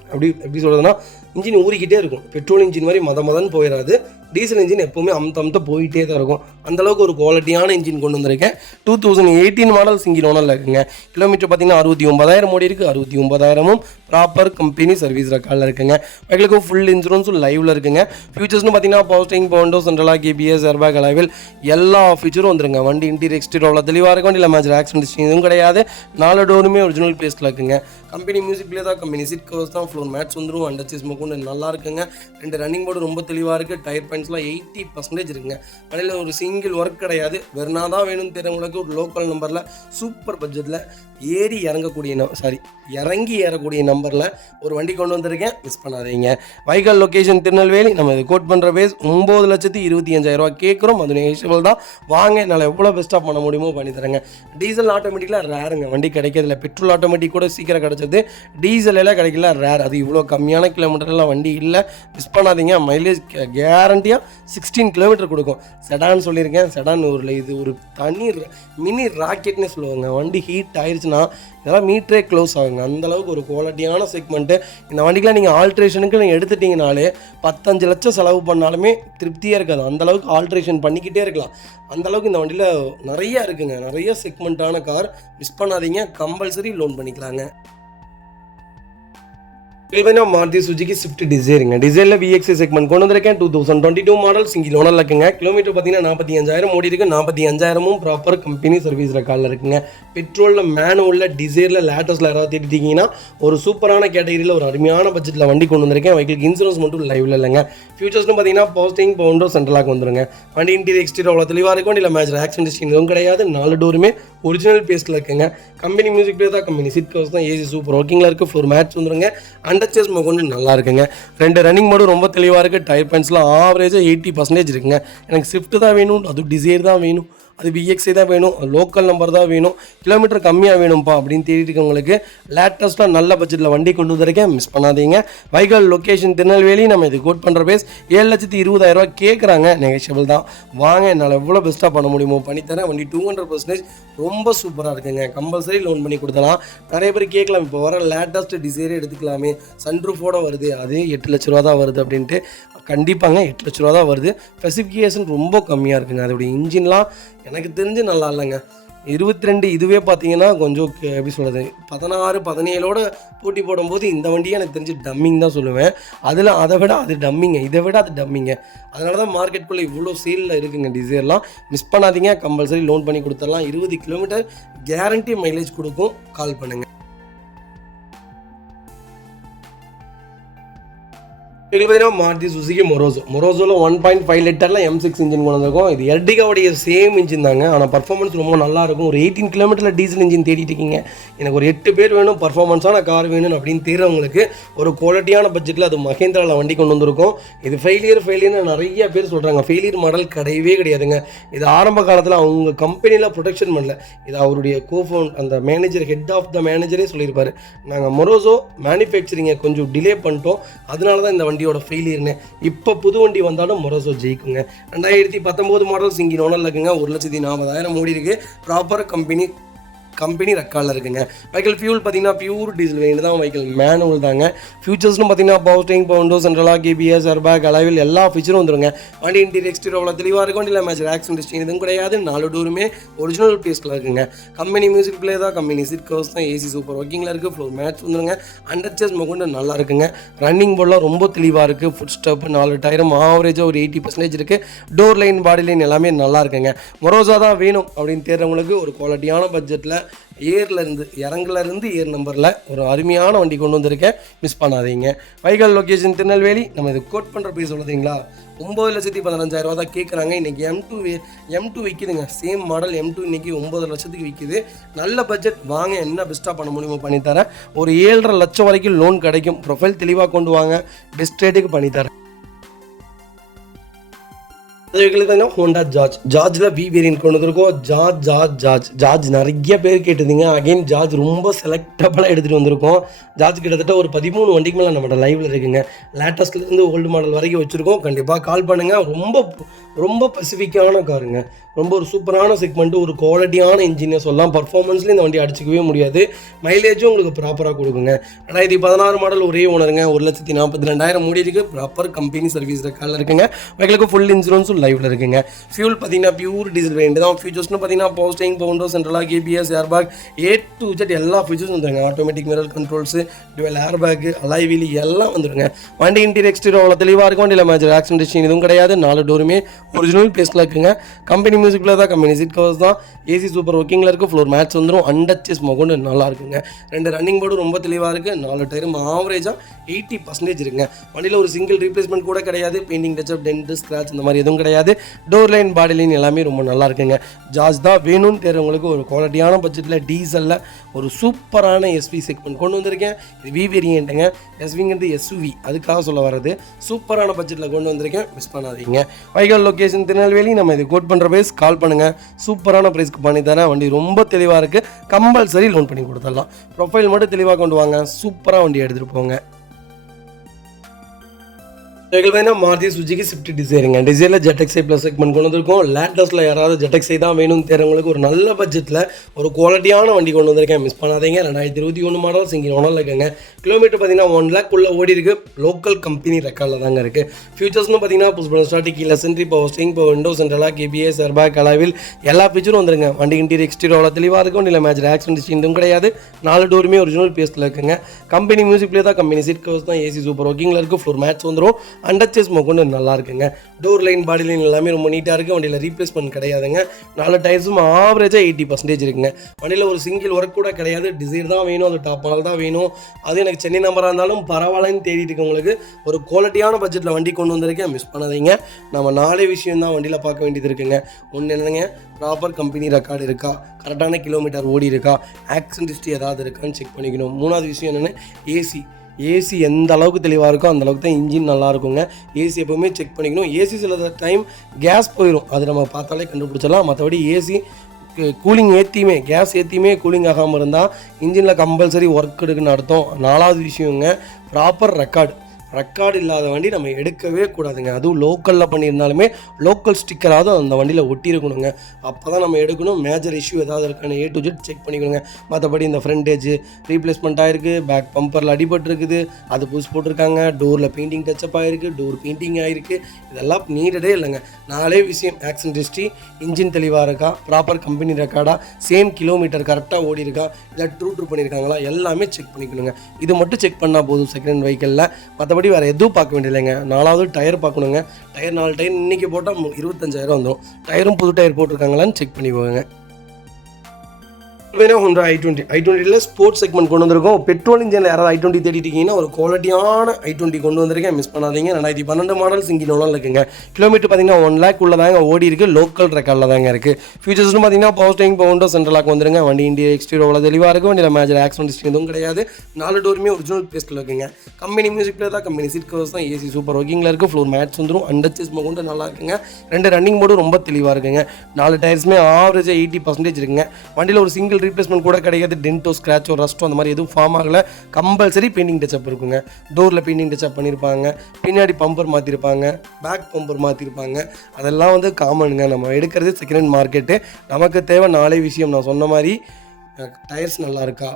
எப்படி சொல்கிறதுனா, இன்ஜின் ஊறிக்கிட்டே இருக்கும். பெட்ரோல் இன்ஜின் மாதிரி மதன்னு போயிடாது. டீசல் இன்ஜின் எப்போவுமே அமுத்த போயிட்டே தான் இருக்கும். அந்தளவுக்கு ஒரு குவாலிட்டியான இன்ஜின் கொண்டு வந்திருக்கேன். 2018 மாடல் சிங்கிள் ஓனரில் இருக்குங்க. கிலோமீட்டர் பார்த்தீங்கன்னா 69,000 ஓடி இருக்குது. 69,000 ப்ராப்பர் கம்பெனி சர்வீஸ் ரெக்கார்டில் இருக்குங்க. வெஹிக்கிளுக்கு ஃபுல் இன்சூரன்ஸும் லைவில் இருக்குங்க. ஃபியூச்சர்ஸ்னு பார்த்தீங்கன்னா power steering, power window, central lock, KPS, airbag, alloy wheel எல்லா ஃபீச்சரும் வந்துருங்க. வண்டி இன்டீரியர் எக்ஸ்டீரியர் அவ்வளோ தெளிவாக இருக்கும். வண்டியில் மேஜர் ஆக்சிடென்ட் எதுவும் கிடையாது. 4 டோருமே ஒரிஜினல் பேஸ்ட்டில் இருக்குங்க. கம்பெனி மியூசிக் பிளே தான், கம்பெனி சீட் கவர்ஸ் தான், ஃப்ளோர் மேட்ஸ் வந்துடும். அண்டர் சீஸ் கொண்டு நல்லா இருக்குங்க. 2 ரன்னிங் போர்டு ரொம்ப தெளிவாக இருக்குது. டயர் பாயிண்ட்ஸ்லாம் 80% இருக்குங்க. வண்டியில் ஒரு சிங்கிள் ஒர்க் கிடையாது. வெறுனா தான் வேணும்னு தெரிஞ்சவங்களுக்கு ஒரு லோக்கல் நம்பரில் சூப்பர் பட்ஜெட்டில் இறங்கி ஏறக்கூடிய நம்பரில் ஒரு வண்டி கொண்டு வந்திருக்கேன், மிஸ் பண்ணாதீங்க. Vehicle location Tirunelveli. நம்ம இது கோட் பண்ணுற பேஸ் 9,25,000 கேட்குறோம். அது நெகோஷியபிள் தான். வாங்க, என்னால் எவ்வளோ பெஸ்ட்டாக பண்ண முடியுமோ பண்ணி தரேங்க. டீசல் ஆட்டோமேட்டிக்கெலாம் ரேருங்க, வண்டி கிடைக்கிறதில்ல. பெட்ரோல் ஆட்டோமேட்டிக் கூட சீக்கிரம் கிடச்சது. டீசல் எல்லாம் கிடைக்கல, ரேர். அது இவ்வளோ கம்மியான கிலோமீட்டர்லாம் வண்டி இல்லை, மிஸ் பண்ணாதீங்க. மைலேஜ் கேரண்டியாக 16 கிலோமீட்டர் கொடுக்கும். செடான் சொல்லியிருக்கேன். செடான் இது ஒரு தனி மினி ராக்கெட்னே சொல்லுவாங்க. வண்டி ஹீட் ஆயிடுச்சுன்னா இதெல்லாம் மீட்டரே க்ளோஸ் ஆகுங்க. அந்தளவுக்கு ஒரு குவாலிட்டியான செக்மெண்ட்டு. இந்த வண்டிக்கெலாம் நீங்கள் ஆல்ட்ரேஷனுக்கு நீங்கள் எடுத்துட்டிங்கனாலே 15 லட்சம் செலவு பண்ணாலுமே திருப்தியாக இருக்காது. அந்தளவுக்கு ஆல்ட்ரேஷன் பண்ணிக்கிட்டே இருக்கலாம். அந்தளவுக்கு இந்த வண்டியில் நிறைய இருக்குங்க. நிறைய செக்மெண்ட்டான கார், மிஸ் பண்ணாதீங்க. கம்பல்சரி லோன் பண்ணிக்கலாங்க. பார்த்தீங்கன்னா மாருதி சுஜுகி ஸ்விஃப்ட் டிசைருங்க. டிசைரில் விஎக்ஸி செக்மெண்ட் கொண்டு வந்திருக்கேன். 2022 மாடல் சிங்கிள் ஓனரில் இருக்குங்க. கிலோமீட்டர் பார்த்தீங்கன்னா 45,000 ஓடி இருக்கு. 45,000 ப்ராப்பர் கம்பெனி சர்வீஸ் ரெக்கார்டில் இருக்குங்க. பெட்ரோலில் மேனுவலில் டிசைரில் லேட்டஸ்ட்டில் யாராவது தேடிட்டீங்கன்னா ஒரு சூப்பரான கேட்டகரியில் ஒரு அருமையான பட்ஜெட்டில் வண்டி கொண்டு வந்திருக்கேன். வெஹிக்கிளுக்கு இன்சூரன்ஸ் மட்டும் லைவில் இல்லைங்க. ஃபியூச்சர்ஸ்னு பார்த்தீங்கன்னா போஸ்டிங் பவுண்டோ சென்ட்ரலாக வந்துருங்க. வண்டி இன்டீரியர் எக்ஸ்டீரியர் அவ்வளோ தெளிவாக இருக்கும். இல்லை மேஜர் ஆக்சிடென்ட் ஹிஸ்ட்ரி எதுவும் கிடையாது. 4 டோருமே ஒரிஜினல் பேஸ்ட்டில் இருக்குங்க. கம்பெனி மியூசிக் பிளே தான், கம்பெனி சீட் கவர்ஸ் தான், ஏசி சூப்பர் ஒர்க்கிங்கில் இருக்குது. ஃப்ளோர் மேட்ச் வந்துருங்க. அண்டர்ச்சேஸ் கொண்டு நல்லா இருக்குங்க. 2 ரன்னிங் மோடும் ரொம்ப தெளிவாக இருக்குது. டயர் பாயிண்ட்ஸ்லாம் ஆவரேஜாக 80% இருக்குங்க. எனக்கு ஸ்விஃப்ட் தான் வேணும், அது டிசைர் தான் வேணும், அது விஎக்ஸே தான் வேணும், லோக்கல் நம்பர் தான் வேணும், கிலோமீட்டர் கம்மியாக வேணும்ப்பா அப்படின்னு தேடிட்டு இருக்கவங்களுக்கு லேட்டஸ்ட்டாக நல்ல பட்ஜெட்டில் வண்டி கொண்டு வந்திருக்கேன். மிஸ் பண்ணாதீங்க. வைகல் லொக்கேஷன் திருநெல்வேலி. நம்ம இது கோட் பண்ணுற பேஸ் 7,20,000 கேட்குறாங்க. நெகஷியபிள் தான். வாங்க, என்னால் எவ்வளோ பெஸ்ட்டாக பண்ண முடியுமோ பண்ணித்தரேன். வண்டி 200% ரொம்ப சூப்பராக இருக்குங்க. கம்பல்சரி லோன் பண்ணி கொடுத்தலாம். நிறைய பேர் கேட்கலாம், இப்போ வர லேட்டஸ்ட் டிசைரே எடுத்துக்கலாமே, சன்ரூஃபோட வருது, அதே 8 லட்ச ரூபா தான் வருது அப்படின்ட்டு. கண்டிப்பாங்க 8 லட்ச ரூபா தான் வருது. ஸ்பெசிஃபிகேஷன் ரொம்ப கம்மியாக இருக்குங்க. அதோடைய இன்ஜின்லாம் எனக்கு தெரிஞ்சு நல்லா இல்லைங்க. 22 இதுவே பார்த்தீங்கன்னா கொஞ்சம் எப்படி சொல்கிறது, 16, 17ஓட போட்டி போடும்போது இந்த வண்டியை எனக்கு தெரிஞ்சு டம்மிங் தான் சொல்லுவேன். அதை விட அது டம்மிங்க, இதை விட அது டம்மிங்க. அதனால தான் மார்க்கெட்டுக்குள்ளே இவ்வளோ சேலில் இருக்குங்க. டிசைர்லாம் மிஸ் பண்ணாதீங்க. கம்பல்சரி லோன் பண்ணி கொடுத்துடலாம். 20 கிலோமீட்டர் கேரண்டி மைலேஜ் கொடுக்கும். கால் பண்ணுங்கள். பார்த்தீங்கன்னா மாருதி சுசுகி மொரோசோவில் 1.5 லிட்டரில் M6 இன்ஜின் கொண்டு வந்திருக்கும். இது எர்டிகாவுடைய சேம் இன்ஜின் தாங்க. ஆனால் பர்ஃபார்மன்ஸ் ரொம்ப நல்லாயிருக்கும். ஒரு 18 கிலோமீட்டரில் டீசல் இன்ஜின் தேடிட்டு இருக்கீங்க, எனக்கு ஒரு 8 பேர் வேணும், பர்ஃபார்மன்ஸான கார் வேணும் அப்படின்னு தேடுறவங்களுக்கு ஒரு குவாலிட்டியான பட்ஜெட்டில் அது மஹேந்திராவில் வண்டி கொண்டு வந்திருக்கும். இது ஃபெயிலியர்னு நிறைய பேர் சொல்கிறாங்க. ஃபெயிலியர் மாடல் கிடையவே கிடையாதுங்க. இது ஆரம்ப காலத்தில் அவங்க கம்பெனியில் ப்ரொடெக்ஷன் பண்ணல. இது அவருடைய அந்த மேனேஜர், ஹெட் ஆஃப் த மேனேஜரே சொல்லியிருப்பார், நாங்கள் மொரோசோ மேனுஃபேக்சரிங்கை கொஞ்சம் டிலே பண்ணிட்டோம், அதனால தான் இந்த வண்டியோட ஃபெயிலியர்னு. இப்போ புது வண்டி வந்தாலும் மொரோசோ ஜெயிக்குங்க. 2019 மாடல் சிங்கிள் ஓனரில் இருக்குங்க. 1,40,000 ஓடி இருக்குது. ப்ராப்பர் கம்பெனி ரெக்கார்டில் இருக்குங்க. வெஹிக்கிள் ஃபியூல் பார்த்தீங்கன்னா பியூர் டீசல் வேணும் தான். வெஹிக்கிள் மேனுவல் தாங்க. ஃபியூச்சர்ஸ்னு பார்த்தீங்கன்னா பவுஸ்டிங், Bovonto central lock, KPS, airbag, alloy wheel எல்லா ஃபீச்சரும் வந்துருங்க. வண்டி இன்டீரியர் எக்ஸ்டீரியர் அவ்வளோ தெளிவாக இருக்கும். இல்லை மேஜர் ஆக்சிடென்ட் ஹிஸ்ட்ரி எதுவும் கிடையாது. 4 டோருமே ஒரிஜினல் பேஸ்ட்டில் இருக்குங்க. கம்பெனி மியூசிக் பிளே தான், கம்பெனி சீட் கவர்ஸ் தான், ஏசி சூப்பர் ஒர்க்கிங்கில் இருக்குது. ஃப்ளோர் மேட்ச் வந்துருங்க. அண்டர்ச்சேஸ் கொண்டு நல்லா இருக்குங்க. ரன்னிங் போர்டெலாம் ரொம்ப தெளிவாக இருக்குது. ஃபுட் ஸ்டெப் 4 டயரும் ஆவரேஜாக ஒரு 80% இருக்குது. டோர் லைன், பாடி லைன் எல்லாமே நல்லா இருக்குங்க. மொரோசா தான் வேணும் அப்படின்னு தேடுறவங்களுக்கு ஒரு குவாலிட்டியான பட்ஜெட்டில் இறங்குலேருந்து ஏர் நம்பரில் ஒரு அருமையான வண்டி கொண்டு வந்திருக்கேன். மிஸ் பண்ணாதீங்க. வைகல் லொக்கேஷன் திருநெல்வேலி. நம்ம இது கோட் பண்ணுற ப்ரைஸ் சொல்லுறீங்களா, 9,15,000 தான் கேட்குறாங்க. இன்றைக்கி M2 விற்கிதுங்க. சேம் மாடல் M2 இன்றைக்கி 9 லட்சத்துக்கு விற்கிது. நல்ல பட்ஜெட். வாங்க, என்ன பெஸ்ட்டாக பண்ண முடியுமோ பண்ணித்தரேன். ஒரு 7.5 லட்சம் வரைக்கும் லோன் கிடைக்கும். ப்ரொஃபைல் தெளிவாக கொண்டு வாங்க, பெஸ்ட் ரேட்டுக்கு பண்ணித்தரேன். ஹோண்டா ஜார்ஜில் வி வேரியன்ட் கொண்டு வந்திருக்கோம். ஜார்ஜ் நிறைய பேர் கேட்டிருந்தீங்க. அகைன் ஜார்ஜ் ரொம்ப செலக்டபுளாக எடுத்துகிட்டு வந்திருக்கோம். ஜார்ஜ் கிட்டத்தட்ட ஒரு 13 வண்டிக்கு மேலே நம்மளோட லைவில் இருக்குங்க. லேட்டஸ்ட்லேருந்து ஓல்டு மாடல் வரைக்கும் வச்சுருக்கோம். கண்டிப்பாக கால் பண்ணுங்கள். ரொம்ப ஸ்பெசிஃபிக்கான காருங்க. ரொம்ப ஒரு சூப்பரான செக்மெண்ட்டு, ஒரு குவாலிட்டியான இன்ஜினை சொல்லலாம். பர்ஃபார்மன்ஸ்லேயும் இந்த வண்டி அடிச்சிக்கவே முடியாது. மைலேஜும் உங்களுக்கு ப்ராப்பராக கொடுக்குங்க. 2016 மாடல் ஒரே ஓனருங்க. 1,42,000 ஓடி இருக்குது. ப்ராப்பர் கம்பெனி சர்வீஸ் ரெக்கார்டில் இருக்குங்க. உங்களுக்கு ஃபுல் இன்சூரன்ஸும் லைவில் இருக்குங்க. ஃபியூல் பார்த்தீங்கன்னா பியூர் டீசல் வேண்டியது தான். ஃபியூச்சர்ஸ்னு பார்த்தீங்கன்னா power steering, power window central lock, KPS, airbag, A to Z எல்லா ஃபீச்சர்ஸும் வந்துருங்க. Automatic mirror controls, dual airbag, alloy wheel எல்லாம் வந்துருங்க. வண்டி இன்டீரியர் எக்ஸ்டீரியர் அவ்வளோ தெளிவாக இருக்கும். வண்டியில் மேஜர் ஆக்சிடென்ட் ஹிஸ்ட்ரி எதுவும் கிடையாது. 4 டோருமே ஒரிஜினல் பேஸ்ட்டில் இருக்குங்க. கம்பெனி மியூசிக்கில் தான், கம்பெனி சீட் கவர்ஸ் தான், ஏசி சூப்பர் ஒர்க்கிங்கில் இருக்குது. ஃப்ளோர் மேட்ச் வந்துடும். அண்டர்ச்சேஸ் கொண்டு நல்லா இருக்குங்க. 2 ரன்னிங் போர்டு ரொம்ப தெளிவாக இருக்குது. 4 டயரும் ஆவரேஜாக 80% இருக்குங்க. வண்டியில் ஒரு சிங்கிள் ரீப்ளேஸ்மெண்ட் கூட கிடையாது. பெயிண்டிங், டச்சப், டென்ட், ஸ்க்ராட்ச் இந்த மாதிரி எதுவும் கிடையாது. டோர் லைன், பாடி லைன் எல்லாமே ரொம்ப நல்லா இருக்குங்க. ஜார்ஜ் தான் வேணும்னு தேர்றவங்களுக்கு ஒரு குவாலிட்டியான பட்ஜெட்டில் டீசலில் ஒரு சூப்பரான எஸ்வி செக்மெண்ட் கொண்டு வந்திருக்கேன். இது வி வேரியண்ட்டுங்க. எஸ்விங்கிறது SUV, அதுக்காக சொல்ல வர்றது. சூப்பரான பட்ஜெட்டில் கொண்டு வந்திருக்கேன். மிஸ் பண்ணாதீங்க. வைகல் லொக்கேஷன் திருநெல்வேலி. நம்ம இது கோட் பண்ணுற ப்ரைஸ் கால் பண்ணுங்கள். சூப்பரான ப்ரைஸ்க்கு பண்ணி தரேன். வண்டி ரொம்ப தெளிவாக இருக்குது. கம்பல்சரி லோன் பண்ணி கொடுத்துடலாம். ப்ரொஃபைல் மட்டும் தெளிவாக கொண்டு வாங்க. சூப்பராக வண்டி எடுத்துகிட்டு போங்க. பார்த்தீங்கன்னா மாருதி சுஜுகி ஸ்விஃப்ட் டிசைருங்க. டிசைரில் ZXi ப்ளஸ் செக்மெண்ட் கொண்டு வந்திருக்கோம். லேட்டஸ்ட்டில் யாராவது ZXi தான் வேணும்னு தேர்றவங்களுக்கு ஒரு நல்ல பட்ஜெட்டில் ஒரு குவாலிட்டியான வண்டி கொண்டு வந்திருக்கேன். மிஸ் பண்ணாதீங்க. 2021 மாடல் சிங்கிள் ஓனரில் இருக்குங்க. கிலோமீட்டர் பார்த்தீங்கன்னா 1 lakh உள்ள ஓடி இருக்குது. லோக்கல் கம்பெனி ரெக்கார்டில் தாங்க இருக்குது. ஃபியூச்சர்ஸ்னு பார்த்தீங்கன்னா push button start, keyless entry, power steering, power window, central lock, ABS, airbag, alloy wheel எல்லா ஃபீச்சரும் வந்துருங்க. வண்டி இன்டீரியர் எக்ஸ்டீரியர் அவ்வளோ தெளிவாக இருக்கும். இல்லை மேட்ச் ஆக்சிடென்ட் ஹிஸ்ட்ரியும் கிடையாது. 4 டோருமே ஒரிஜினல் பேஸ்ட்டில் இருக்குங்க. கம்பெனி மியூசிக் பிளே தான், கம்பெனி சீட் கவர்ஸ் தான், AC சூப்பர் ஒர்க்கிங்கில் இருக்குது. ஃப்ளோர் மேட்ச் வந்துடும். அண்டர்ச்சேஸ் மொக்கொண்டு நல்லா இருக்குங்க. டோர் லைன், பாடி லைன் எல்லாமே ரொம்ப நீட்டாக இருக்குது. வண்டியில் ரீப்ளேஸ்மெண்ட் கிடையாதுங்க. 4 டயர்ஸும் ஆவரேஜாக 80% இருக்குங்க. வண்டியில் ஒரு சிங்கிள் ஒர்க் கூட கிடையாது. டிசைர் தான் வேணும், அது டாப் மாடல் தான் வேணும். அது எனக்கு சென்னை நம்பராக இருந்தாலும் பரவாயில்லன்னு தேடிட்டு இருக்கவங்களுக்கு ஒரு குவாலிட்டியான பட்ஜெட்டில் வண்டி கொண்டு வந்திருக்கேன். மிஸ் பண்ணாதீங்க. நம்ம 4 விஷயம் தான் வண்டியில் பார்க்க வேண்டியது இருக்குங்க. ஒன்று என்னங்க, ப்ராப்பர் கம்பெனி ரெக்கார்டு இருக்கா, கரெக்டான கிலோமீட்டர் ஓடி இருக்கா, ஆக்சிடென்ட் ஹிஸ்ட்ரி ஏதாவது இருக்கான்னு செக் பண்ணிக்கணும். 3வது விஷயம் என்னென்னா ஏசி எந்த அளவுக்கு தெளிவாக இருக்கோ அந்த அளவுக்கு தான் இன்ஜின் நல்லா இருக்குங்க. ஏசி எப்போவுமே செக் பண்ணிக்கணும். ஏசி சில டைம் கேஸ் போயிடும், அது நம்ம பார்த்தாலே கண்டுபிடிச்சிடலாம். மற்றபடி ஏசி கூலிங் ஏற்றியுமே, கேஸ் ஏற்றியுமே கூலிங் ஆகாமல் இருந்தால் இன்ஜினில் கம்பல்சரி ஒர்க் எடுக்குன்னு அர்த்தம். 4வது விஷயங்க, ப்ராப்பர் ரெக்கார்டு இல்லாத வண்டி நம்ம எடுக்கவே கூடாதுங்க. அதுவும் லோக்கலில் பண்ணியிருந்தாலுமே லோக்கல் ஸ்டிக்கராவது அந்த வண்டியில் ஒட்டியிருக்கணுங்க. அப்போ தான் நம்ம எடுக்கணும். மேஜர் இஷ்யூ ஏதாவது இருக்கான்னு A to Z செக் பண்ணிக்கணுங்க. மற்றபடி இந்த ஃப்ரண்டேஜ் ரீப்ளேஸ்மெண்ட் ஆகிருக்கு, பேக் பம்பரில் அடிபட்டுருக்குது, அது புதுசு போட்டிருக்காங்க, டோரில் பெயிண்டிங் டச்சப் ஆகிருக்கு, டோர் பெயிண்டிங் ஆகிருக்கு, இதெல்லாம் நீடடே இல்லைங்க. 4 விஷயம், ஆக்சிடென்ட் ஹிஸ்ட்ரி, இன்ஜின் தெளிவாக இருக்கா, ப்ராப்பர் கம்பெனி ரெக்கார்டாக, சேம் கிலோமீட்டர் கரெக்டாக ஓடி இருக்கா, இல்லை ட்ரூ பண்ணியிருக்காங்களா, எல்லாமே செக் பண்ணிக்கணுங்க. இது மட்டும் செக் பண்ணால் போதும் செகண்ட் ஹேண்ட் வெஹிக்கிளில். மற்றபடி வேறு எதுவும் பார்க்க வேண்டியதில்லைங்க. 4வது டயர் பார்க்கணுங்க. டயர் 4 டயர் இன்றைக்கி போட்டால் 25,000 வந்துடும். டயரும் புது டயர் போட்டிருக்காங்களான்னு செக் பண்ணி போங்க. Honda i20 ஸ்போர்ட்ஸ் செக்மெண்ட் கொண்டு வந்திருக்கோம். பெட்ரோல் இன்ஜினில் யாராவது i20 தேடிட்டீங்கன்னா ஒரு குவாலிட்டியான i20 கொண்டு வந்திருக்கேன். மிஸ் பண்ணாதீங்க. 2012 மாடல் சிங்கிள் ஓனரில் இருக்குங்க. கிலோமீட்டர் பார்த்தீங்கன்னா 1 lakh உள்ள தாங்க ஓடி இருக்குது. லோக்கல் ரெக்கார்டில் தாங்க இருக்குது. ஃபியூச்சர்ஸ்னு பார்த்தீங்கன்னா power steering, power window, central lock வந்துருங்க. வண்டி இன்டீரியர் எக்ஸ்டீரியர் அவ்வளோ தெளிவாக இருக்கும். வண்டியில் மேஜர் ஆக்சிடென்ட் ஹிஸ்ட்ரி எதுவும் கிடையாது. 4 டோருமே ஒரிஜினல் பேஸ்ட்டில் இருக்குங்க. கம்பெனி மியூசிக் பிளே தான், கம்பெனி சீட் கவர்ஸ் தான், AC சூப்பர் ஒர்க்கிங்கில் இருக்குது. ஃப்ளோர் மேட்ச் வந்துடும். அண்டர்ச்சேஸ் கொண்டு நல்லா இருக்குங்க. 2 ரன்னிங் போர்டு ரொம்ப தெளிவாக இருக்குங்க. 4 டயர்ஸுமே ஆவரேஜாக 80% இருக்குங்க. வண்டியில் ஒரு சிங்கிள் ரீப்ளேஸ்மெண்ட் கூட கிடையாது. டென்ட்டோ, ஸ்க்ராச்சோ, ரஸ்ட்டோ அந்த மாதிரி எதுவும் ஃபார்ம் ஆகலை. கம்பல்சரி பெயிண்டிங் டச்சப் இருக்குங்க. டோரில் பெயிண்டிங் டச்சப் பண்ணியிருப்பாங்க, பின்னாடி பம்பர் மாற்றிருப்பாங்க, பேக் பம்பர் மாற்றிருப்பாங்க. அதெல்லாம் வந்து காமனுங்க. நம்ம எடுக்கிறது செகண்ட் ஹேண்ட் மார்க்கெட்டு. நமக்கு தேவை 4 விஷயம். நான் சொன்ன மாதிரி டயர்ஸ் நல்லா இருக்கா,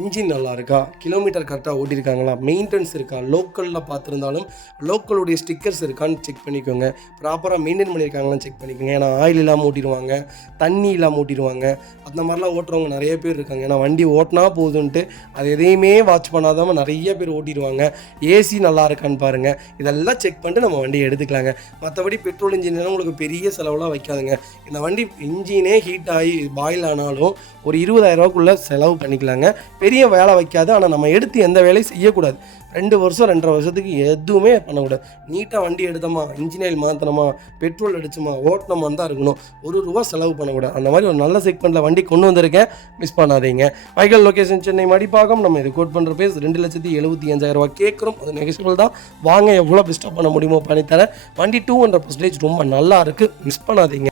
இன்ஜின் நல்லா இருக்கா, கிலோமீட்டர் கரெக்டாக ஓட்டியிருக்காங்களா, மெயின்டெனன்ஸ் இருக்கா, லோக்கலில் பார்த்துருந்தாலும் லோக்கலுடைய ஸ்டிக்கர்ஸ் இருக்கான்னு செக் பண்ணிக்கோங்க. ப்ராப்பராக மெயின்டைன் பண்ணியிருக்காங்களான்னு செக் பண்ணிக்கோங்க. ஏன்னா ஆயில் இல்லாமல் ஓட்டிடுவாங்க, தண்ணி இல்லாமல் ஓட்டிடுவாங்க. அந்த மாதிரிலாம் ஓட்டுறவங்க நிறைய பேர் இருக்காங்க. ஏன்னா வண்டி ஓட்டினா போதுன்ட்டு அது எதையுமே வாட்ச் பண்ணாதாமல் நிறைய பேர் ஓட்டிடுவாங்க. ஏசி நல்லா இருக்கான்னு பாருங்கள். இதெல்லாம் செக் பண்ணிட்டு நம்ம வண்டியை எடுத்துக்கலாங்க. மற்றபடி பெட்ரோல் இன்ஜின்லாம் உங்களுக்கு பெரிய செலவுலாம் வைக்காதுங்க. இந்த வண்டி இன்ஜினே ஹீட் ஆகி பாயில் ஆனாலும் ஒரு 20,000 செலவு பண்ணிக்கலாங்க. பெரிய வேலை வைக்காது. ஆனால் நம்ம எடுத்து எந்த வேலையும் செய்யக்கூடாது. 2 வருஷம் 2.5 வருஷத்துக்கு எதுவுமே பண்ணக்கூடாது. நீட்டாக வண்டி எடுத்தோமா, இன்ஜின் ஆயில் மாற்றினோமா, பெட்ரோல் அடிச்சோமா, ஓட்டினோமான்னு தான் இருக்கணும். ₹1 செலவு பண்ணக்கூடாது. அந்த மாதிரி ஒரு நல்ல செக்மெண்ட்டில் வண்டி கொண்டு வந்திருக்கேன். மிஸ் பண்ணாதீங்க. Vehicle location Chennai Madipakkam. நம்ம இது கோட் பண்ணுற பேஸ் ₹2,75,000 கேட்குறோம். அது நெகசிபிள் தான். வாங்க, எவ்வளோ பெஸ்ட்டாக பண்ண முடியுமோ பண்ணித்தரேன். வண்டி 200% ரொம்ப நல்லா இருக்குது. மிஸ் பண்ணாதீங்க.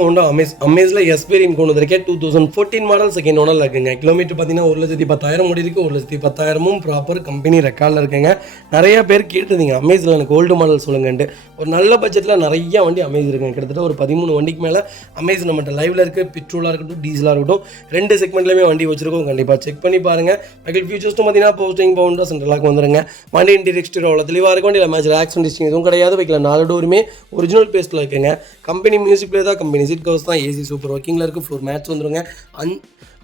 Honda Amaze S வேரியன்ட் கொண்டு வந்திருக்கேன். 2014 மாடல் செகண்ட் ஓனரில் இருக்குங்க. கிலோமீட்டர் பார்த்தீங்கன்னா 1,10,000 ஓடி இருக்குது. 1,10,000 ப்ராப்பர் கம்பெனி ரெக்கார்டில் இருக்குங்க. நிறைய பேர் கேட்டுருந்தீங்க அமேஸில் எனக்கு ஓல்டு மாடல் சொல்லுங்கன்ட்டு. ஒரு நல்ல பட்ஜெட்டில் நிறைய வண்டி அமேஸ் இருக்குங்க. கிட்டத்தட்ட ஒரு 13 வண்டிக்கு மேலே அமேஸ் நம்மகிட்ட லைவில் இருக்குது. பெட்ரோலாக இருக்கட்டும், டீசலாக இருக்கட்டும், 2 செக்மெண்ட்லேயுமே வண்டி வச்சிருக்கோம். கண்டிப்பாக செக் பண்ணி பாருங்கள். மைக்கேல் ஃபியூச்சர்ஸ்டும் பார்த்தீங்கன்னா போஸ்டிங் பவுண்டோ சென்ட்ரலாக வந்துருங்க. வண்டி இன்டீரியர் எக்ஸ்டீரியர் அவ்வளோ தெளிவாக இருக்கும். வண்டியில் மேஜர் ஆக்சிடென்ட் ஹிஸ்ட்ரி எதுவும் கிடையாது. வைக்கல 4 டோருமே ஒரிஜினல் பேஸ்ட்டில் இருக்குங்க. கம்பெனி மியூசிக் பிளே தான், கம்பெனி சீட் கவர்ஸ் தான், AC சூப்பர் ஒர்க்கிங்கில் இருக்குது. ஃப்ளோர் மேட்ச் வந்துருங்க.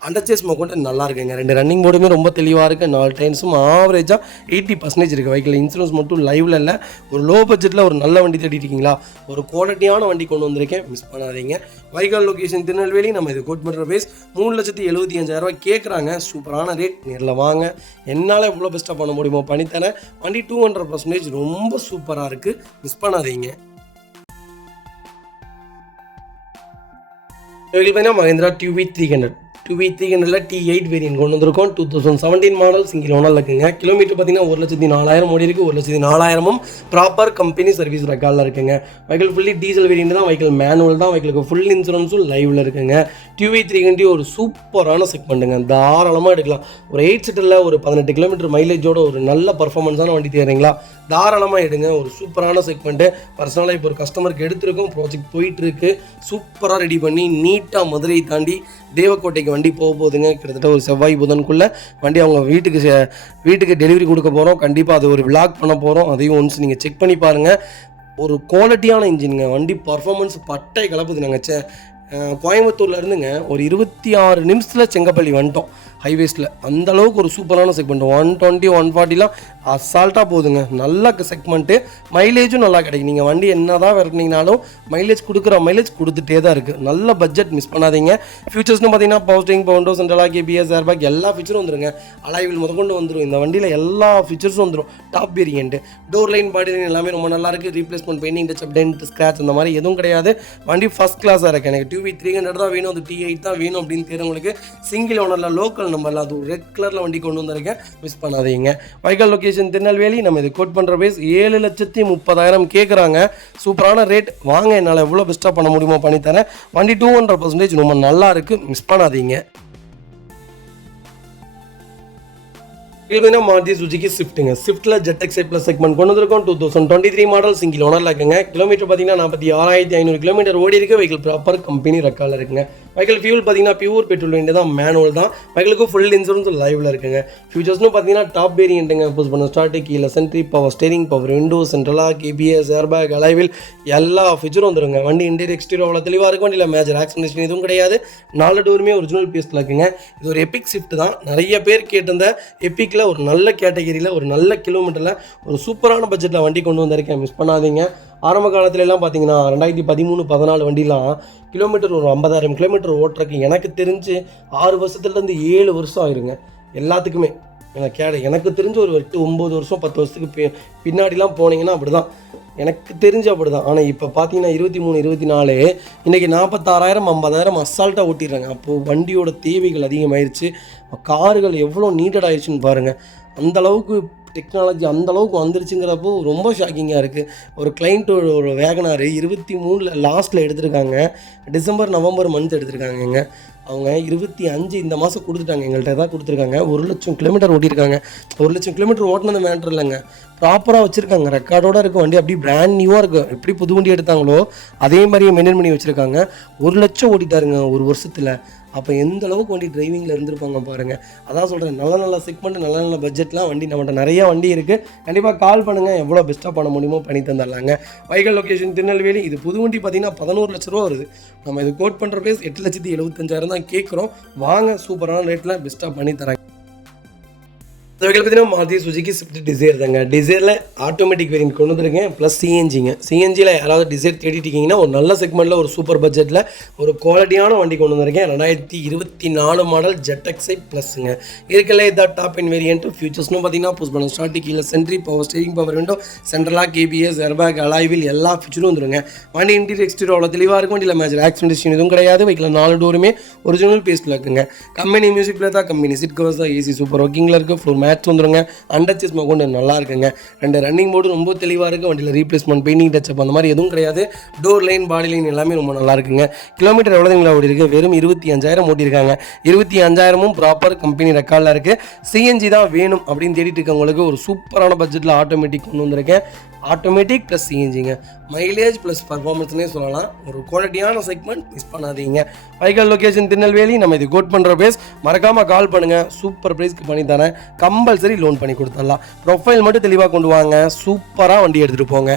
அண்டர்ச்சேஸ் கொண்டு நல்லா இருக்குங்க. 2 ரன்னிங் போர்டுமே ரொம்ப தெளிவாக இருக்குது. 4 டைன்ஸும் ஆவரேஜாக 80% இருக்குது. வைக்கல இன்சூரன்ஸ் மட்டும் லைவில் இல்லை. ஒரு லோ பட்ஜெட்டில் ஒரு நல்ல வண்டி தேடிட்டீங்களா, ஒரு குவாலிட்டியான வண்டி கொண்டு வந்திருக்கேன். மிஸ் பண்ணாதீங்க. Vehicle location Tirunelveli. நம்ம இது கோட் பண்ணுற பேஸ் ₹3,75,000 கேட்குறாங்க. சூப்பரான ரேட். நேரில் வாங்க. என்னால் எவ்வளோ பெஸ்ட்டாக பண்ண முடியுமோ பண்ணித்தரேன். வண்டி 200% ரொம்ப சூப்பராக இருக்குது. மிஸ் பண்ணாதீங்க. Mahindra TV 300 2V300 T8 variant கொண்டு வந்திருக்கோம். 2017 மாடல் சிங்கிள் ஓனரில் இருக்குங்க. கிலோமீட்டர் பார்த்தீங்கன்னா 1,04,000 ஓடி இருக்குது. 1,04,000 ப்ராப்பர் கம்பெனி சர்வீஸ் ரெக்கார்டில் இருக்குங்க. வெஹிக்கிள் ஃபுல்லி டீசல் வேரியன்ட் தான். வெஹிக்கிள் மேனுவல் தான். வெஹிக்கிளுக்கு ஃபுல் இன்சூரன்ஸும் லைவில் இருக்குங்க. 2V300 ஒரு சூப்பரான செக்மெண்ட்டுங்க. தாராளமாக எடுக்கலாம். ஒரு 8 சீட்டரில் ஒரு 18 கிலோமீட்டர் மைலேஜோட ஒரு நல்ல பர்ஃபார்மன்ஸான வண்டி தேடுறீங்களா, தாராளமாக எடுங்க. ஒரு சூப்பரான செக்மெண்ட்டு. பர்சனலாக இப்போ ஒரு கஸ்டமருக்கு எடுத்துருக்கோம். ப்ராஜெக்ட் போயிட்டுருக்கு. சூப்பராக ரெடி பண்ணி நீட்டாக மதுரையை தாண்டி தேவக்கோட்டைக்கு வண்டி போகுதுங்க. கிட்டத்தட்ட ஒரு செவ்வாய் புதனுக்குள்ளே வண்டி அவங்க வீட்டுக்கு டெலிவரி கொடுக்க போகிறோம். கண்டிப்பாக அது ஒரு விளாக் பண்ண போகிறோம். அதையும் ஒன்ஸ் நீங்கள் செக் பண்ணி பாருங்கள். ஒரு குவாலிட்டியான இன்ஜினுங்க. வண்டி பர்ஃபார்மன்ஸ் பட்டை கலப்புது. நாங்கள் கோயம்புத்தூரில் இருந்துங்க ஒரு 26 நிமிஷத்தில் செங்கப்பள்ளி வந்துட்டோம் ஹைவேஸில். அந்தளவுக்கு ஒரு சூப்பரான செக்மெண்ட். 120 140லாம் அசால்ட்டாக போகுதுங்க. நல்ல செக்மெண்ட்டு. மைலேஜும் நல்லா கிடைக்கும். நீங்கள் வண்டி என்ன தான் விரட்டினீங்கனாலும் மைலேஜ் கொடுத்துட்டே தான் இருக்குது. நல்ல பட்ஜெட் மிஸ் பண்ணாதீங்க. ஃபியூச்சர்ஸ்னு பார்த்தீங்கன்னா power steering, Bovonto, central lock, ABS, airbag எல்லா ஃபீச்சரும் வந்துருங்க. அலாய்வில் முதற்கொண்டு வந்துடும். இந்த வண்டியில் எல்லா ஃபீச்சர்ஸும் வந்துடும். Top variant. Door line, body line எல்லாமே ரொம்ப நல்லா இருக்குது. Replacement, painting touch, dent, scratch அந்த மாதிரி எதுவும் கிடையாது. வண்டி ஃபஸ்ட் கிளாஸாக இருக்குது. எனக்கு 2V300 தான் வேணும், அது T8 தான் வேணும் அப்படின்னு தெரிஞ்சவங்களுக்கு சிங்கிள் ஓனரில் லோக்கல் நம்பரில் அது ரெட் கலரில் வண்டி கொண்டு வந்திருக்கேன். மிஸ் பண்ணாதீங்க. Vehicle location Tirunelveli. நம்ம இது கோட் பண்ணுற பேஸ் 7,30,000 கேட்குறாங்க. சூப்பரான ரேட். வாங்க, என்னால் எவ்வளோ பெஸ்ட்டாக பண்ண முடியுமோ பண்ணித்தரேன். வண்டி 200% ரொம்ப நல்லா இருக்குது. மிஸ் பண்ணாதீங்க. மாருதி சுசுகி ஸ்விஃப்ட்டுங்க. ஸ்விஃப்ட்டில் ZX ப்ளஸ் செக்மெண்ட் கொண்டு வந்திருக்கோம். 2023 மாடல் சிங்கிள் ஓனரில் இருக்குங்க. கிலோமீட்டர் பார்த்தீங்கன்னா 46,500 கிலோமீட்டர் ஓடி இருக்குது. வெஹிக்கிள் ப்ராப்பர் கம்பெனி ரெக்கார்டில் இருக்குங்க. வெஹிக்கிள் ஃபியூல் பார்த்தீங்கன்னா பியூர் பெட்ரோல் வேண்டிய தான், மேனுவல் தான். வெஹிக்கிளுக்கு ஃபுல் இன்சூரன்ஸ் லைவில் இருக்குங்க. ஃபியூச்சர்ஸ்னு பார்த்தீங்கன்னா டாப் வேரியன்ட்டுங்க. Push button start, keyless entry, power steering, power window, central lock, ABS, airbag, alloy wheel எல்லா ஃபீச்சரும் வந்துருங்க. வண்டி இன்டீரியர் எக்ஸ்டீரியர் அவ்வளோ தெளிவாக இருக்கும். வண்டியில் மேஜர் ஆக்சிடென்ட் எதுவும் கிடையாது. 4 டோருமே ஒரிஜினல் பீஸில் இருக்குங்க. இது ஒரு எபிக் ஸ்விஃப்ட் தான். நிறைய பேர் கேட்டிருந்த எபிக் ஒரு நல்ல கேட்டகரியில் ஒரு நல்ல கிலோமீட்டரில் ஒரு சூப்பரான பட்ஜெட்டில் வண்டி கொண்டு வந்திருக்கேன். மிஸ் பண்ணாதீங்க. ஆரம்ப காலத்துலலாம் பார்த்தீங்கன்னா 2013-14 வண்டிலாம் கிலோமீட்டர் ஒரு 50,000 கிலோமீட்டர் ஓட்டுறக்கு எனக்கு தெரிஞ்சு 6 வருஷத்துலேருந்து 7 வருஷம் ஆயிருங்க எல்லாத்துக்குமே. எனக்கு தெரிஞ்சு ஒரு 8 9 வருஷம் 10 வருஷத்துக்கு பின்னாடிலாம் போனீங்கன்னா அப்படி தான் எனக்கு தெரிஞ்சு அப்படி தான். ஆனால் இப்போ பார்த்தீங்கன்னா 23 24 இன்றைக்கி 46,000 50,000 அசால்ட்டாக ஓட்டிடுறாங்க. அப்போது வண்டியோட தேவைகள் அதிகமாகிடுச்சு. கார்கள் எவ்வளோ நீட்டட் ஆயிடுச்சுன்னு பாருங்கள். அந்தளவுக்கு டெக்னாலஜி அந்தளவுக்கு வந்துருச்சுங்கிறப்போ ரொம்ப ஷாக்கிங்காக இருக்குது. ஒரு கிளைண்ட்டோட ஒரு வேகனார் 23 லாஸ்ட்டில் எடுத்திருக்காங்க. டிசம்பர் நவம்பர் மந்த் எடுத்திருக்காங்கங்க. அவங்க 25 இந்த மாதம் கொடுத்துட்டாங்க. எங்கள்கிட்ட தான் கொடுத்துருக்காங்க. 1,00,000 கிலோமீட்டர் ஓட்டியிருக்காங்க. 1,00,000 கிலோமீட்டர் ஓட்டினது மேட்ரு இல்லைங்க, ப்ராப்பராக வச்சுருக்காங்க. ரெக்கார்டோடு இருக்குது. வண்டி அப்படி பிராண்ட் நியூவாக இருக்குது. எப்படி புது வண்டி எடுத்தாங்களோ அதே மாதிரியே மெயின்டைன் பண்ணி வச்சுருக்காங்க. 1,00,000 ஓட்டிட்டாருங்க ஒரு வருஷத்தில். அப்போ எந்த அளவுக்கு வண்டி டிரைவிங்கில் இருந்திருப்பாங்க பாருங்கள். அதான் சொல்கிறேன், நல்ல செக்மெண்ட், நல்ல பட்ஜெட்லாம் வண்டி நம்மகிட்ட நிறையா வண்டி இருக்குது. கண்டிப்பாக கால் பண்ணுங்கள். எவ்வளோ பெஸ்ட்டாக பண்ண முடியுமோ பண்ணி தந்துடலாங்க. வைக்கல் லொக்கேஷன் திருநெல்வேலி. இது புது வண்டி பார்த்தீங்கன்னா 11 லட்ச ரூபா வருது. நம்ம இது கோட் பண்ணுற பேஸ் 8,75,000 தான் கேட்குறோம். வாங்க, சூப்பரான ரேட்டில் பெஸ்ட்டாக பண்ணி தராங்க. இந்த வகையில் பார்த்தீங்கன்னா மாருதி சுசுகி ஸ்விஃப்ட் டிசைர் தாங்க. டிசைரில் ஆட்டோமேட்டிக் வேரியன்ட் கொண்டு வந்துருக்கேன். ப்ளஸ் சிஎன்ஜிங்க. சிஎன்ஜியில் யாராவது டிசைர் தேடிட்டு இருக்கீங்கன்னா ஒரு நல்ல செக்மெண்ட்டில் ஒரு சூப்பர் பட்ஜெட்டில் ஒரு குவாலிட்டியான வண்டி கொண்டு வந்திருக்கேன். 2024 மாடல் ZX ப்ளஸ்ஸுங்க. இருக்கல இதான் டாப் இன் வேரியன்ட். ஃபியூச்சர்ஸ்னு பார்த்தீங்கன்னா push button start, keyless entry, power steering, power window, central lock, ABS, airbag, alloy wheel எல்லா ஃபீச்சரும் வந்துருங்க. வண்டி இன்டீரியர் எக்ஸ்டீரியர் அவ்வளோ தெளிவாக இருக்கும். வண்டியில் மேஜர் ஆக்சிடென்ட் எதுவும் கிடையாது. வைக்கல 4 டோருமே ஒரிஜினல் பேஸில் இருக்குங்க. கம்பெனி மியூசிக் பிளே தான், கம்பெனி சீட் கவர்ஸ் தான், AC சூப்பர் ஒர்க்கிங்கில் இருக்குது. ஃப்ளோர் மேட்ச் வந்துருங்க. அண்டர்ச்சஸ் கொண்டு நல்லா இருக்குங்க. 2 ரன்னிங் போர்டு ரொம்ப தெளிவாக இருக்குது. வண்டியில் ரீப்ளேஸ்மெண்ட், பெயிண்டிங் டச்சப் அந்த மாதிரி எதுவும் கிடையாது. டோர் லைன், பாடி லைன் எல்லாமே ரொம்ப நல்லா இருக்குங்க. கிலோமீட்டர் எவ்வளோங்களா ஓடி இருக்குது? வெறும் 25,000 ஓட்டியிருக்காங்க. 25,000 ப்ராப்பர் கம்பெனி ரெக்கார்டில் இருக்குது. சிஎன்ஜி தான் வேணும் அப்படின்னு தேடிட்டு இருக்கவங்களுக்கு ஒரு சூப்பரான பட்ஜெட்டில் ஆட்டோமேட்டிக் கொண்டு வந்திருக்கேன். ஆட்டோமேட்டிக் ப்ளஸ் சிஎன்ஜிங்க. மைலேஜ் ப்ளஸ் பர்ஃபார்மன்ஸ்னே சொல்லலாம். ஒரு குவாலிட்டியான செக்மெண்ட், மிஸ் பண்ணாதீங்க. Vehicle location Tirunelveli. நம்ம இது கோட் பண்ணுற பேஸ். மறக்காமல் கால் பண்ணுங்கள். சூப்பர் ப்ரைஸ்க்கு பண்ணி தரேன். கம்பல்சரி லோன் பண்ணி கொடுத்துடலாம். ப்ரொஃபைல் மட்டும் தெளிவாக கொண்டு வாங்க. சூப்பராக வண்டி எடுத்துகிட்டு போங்க.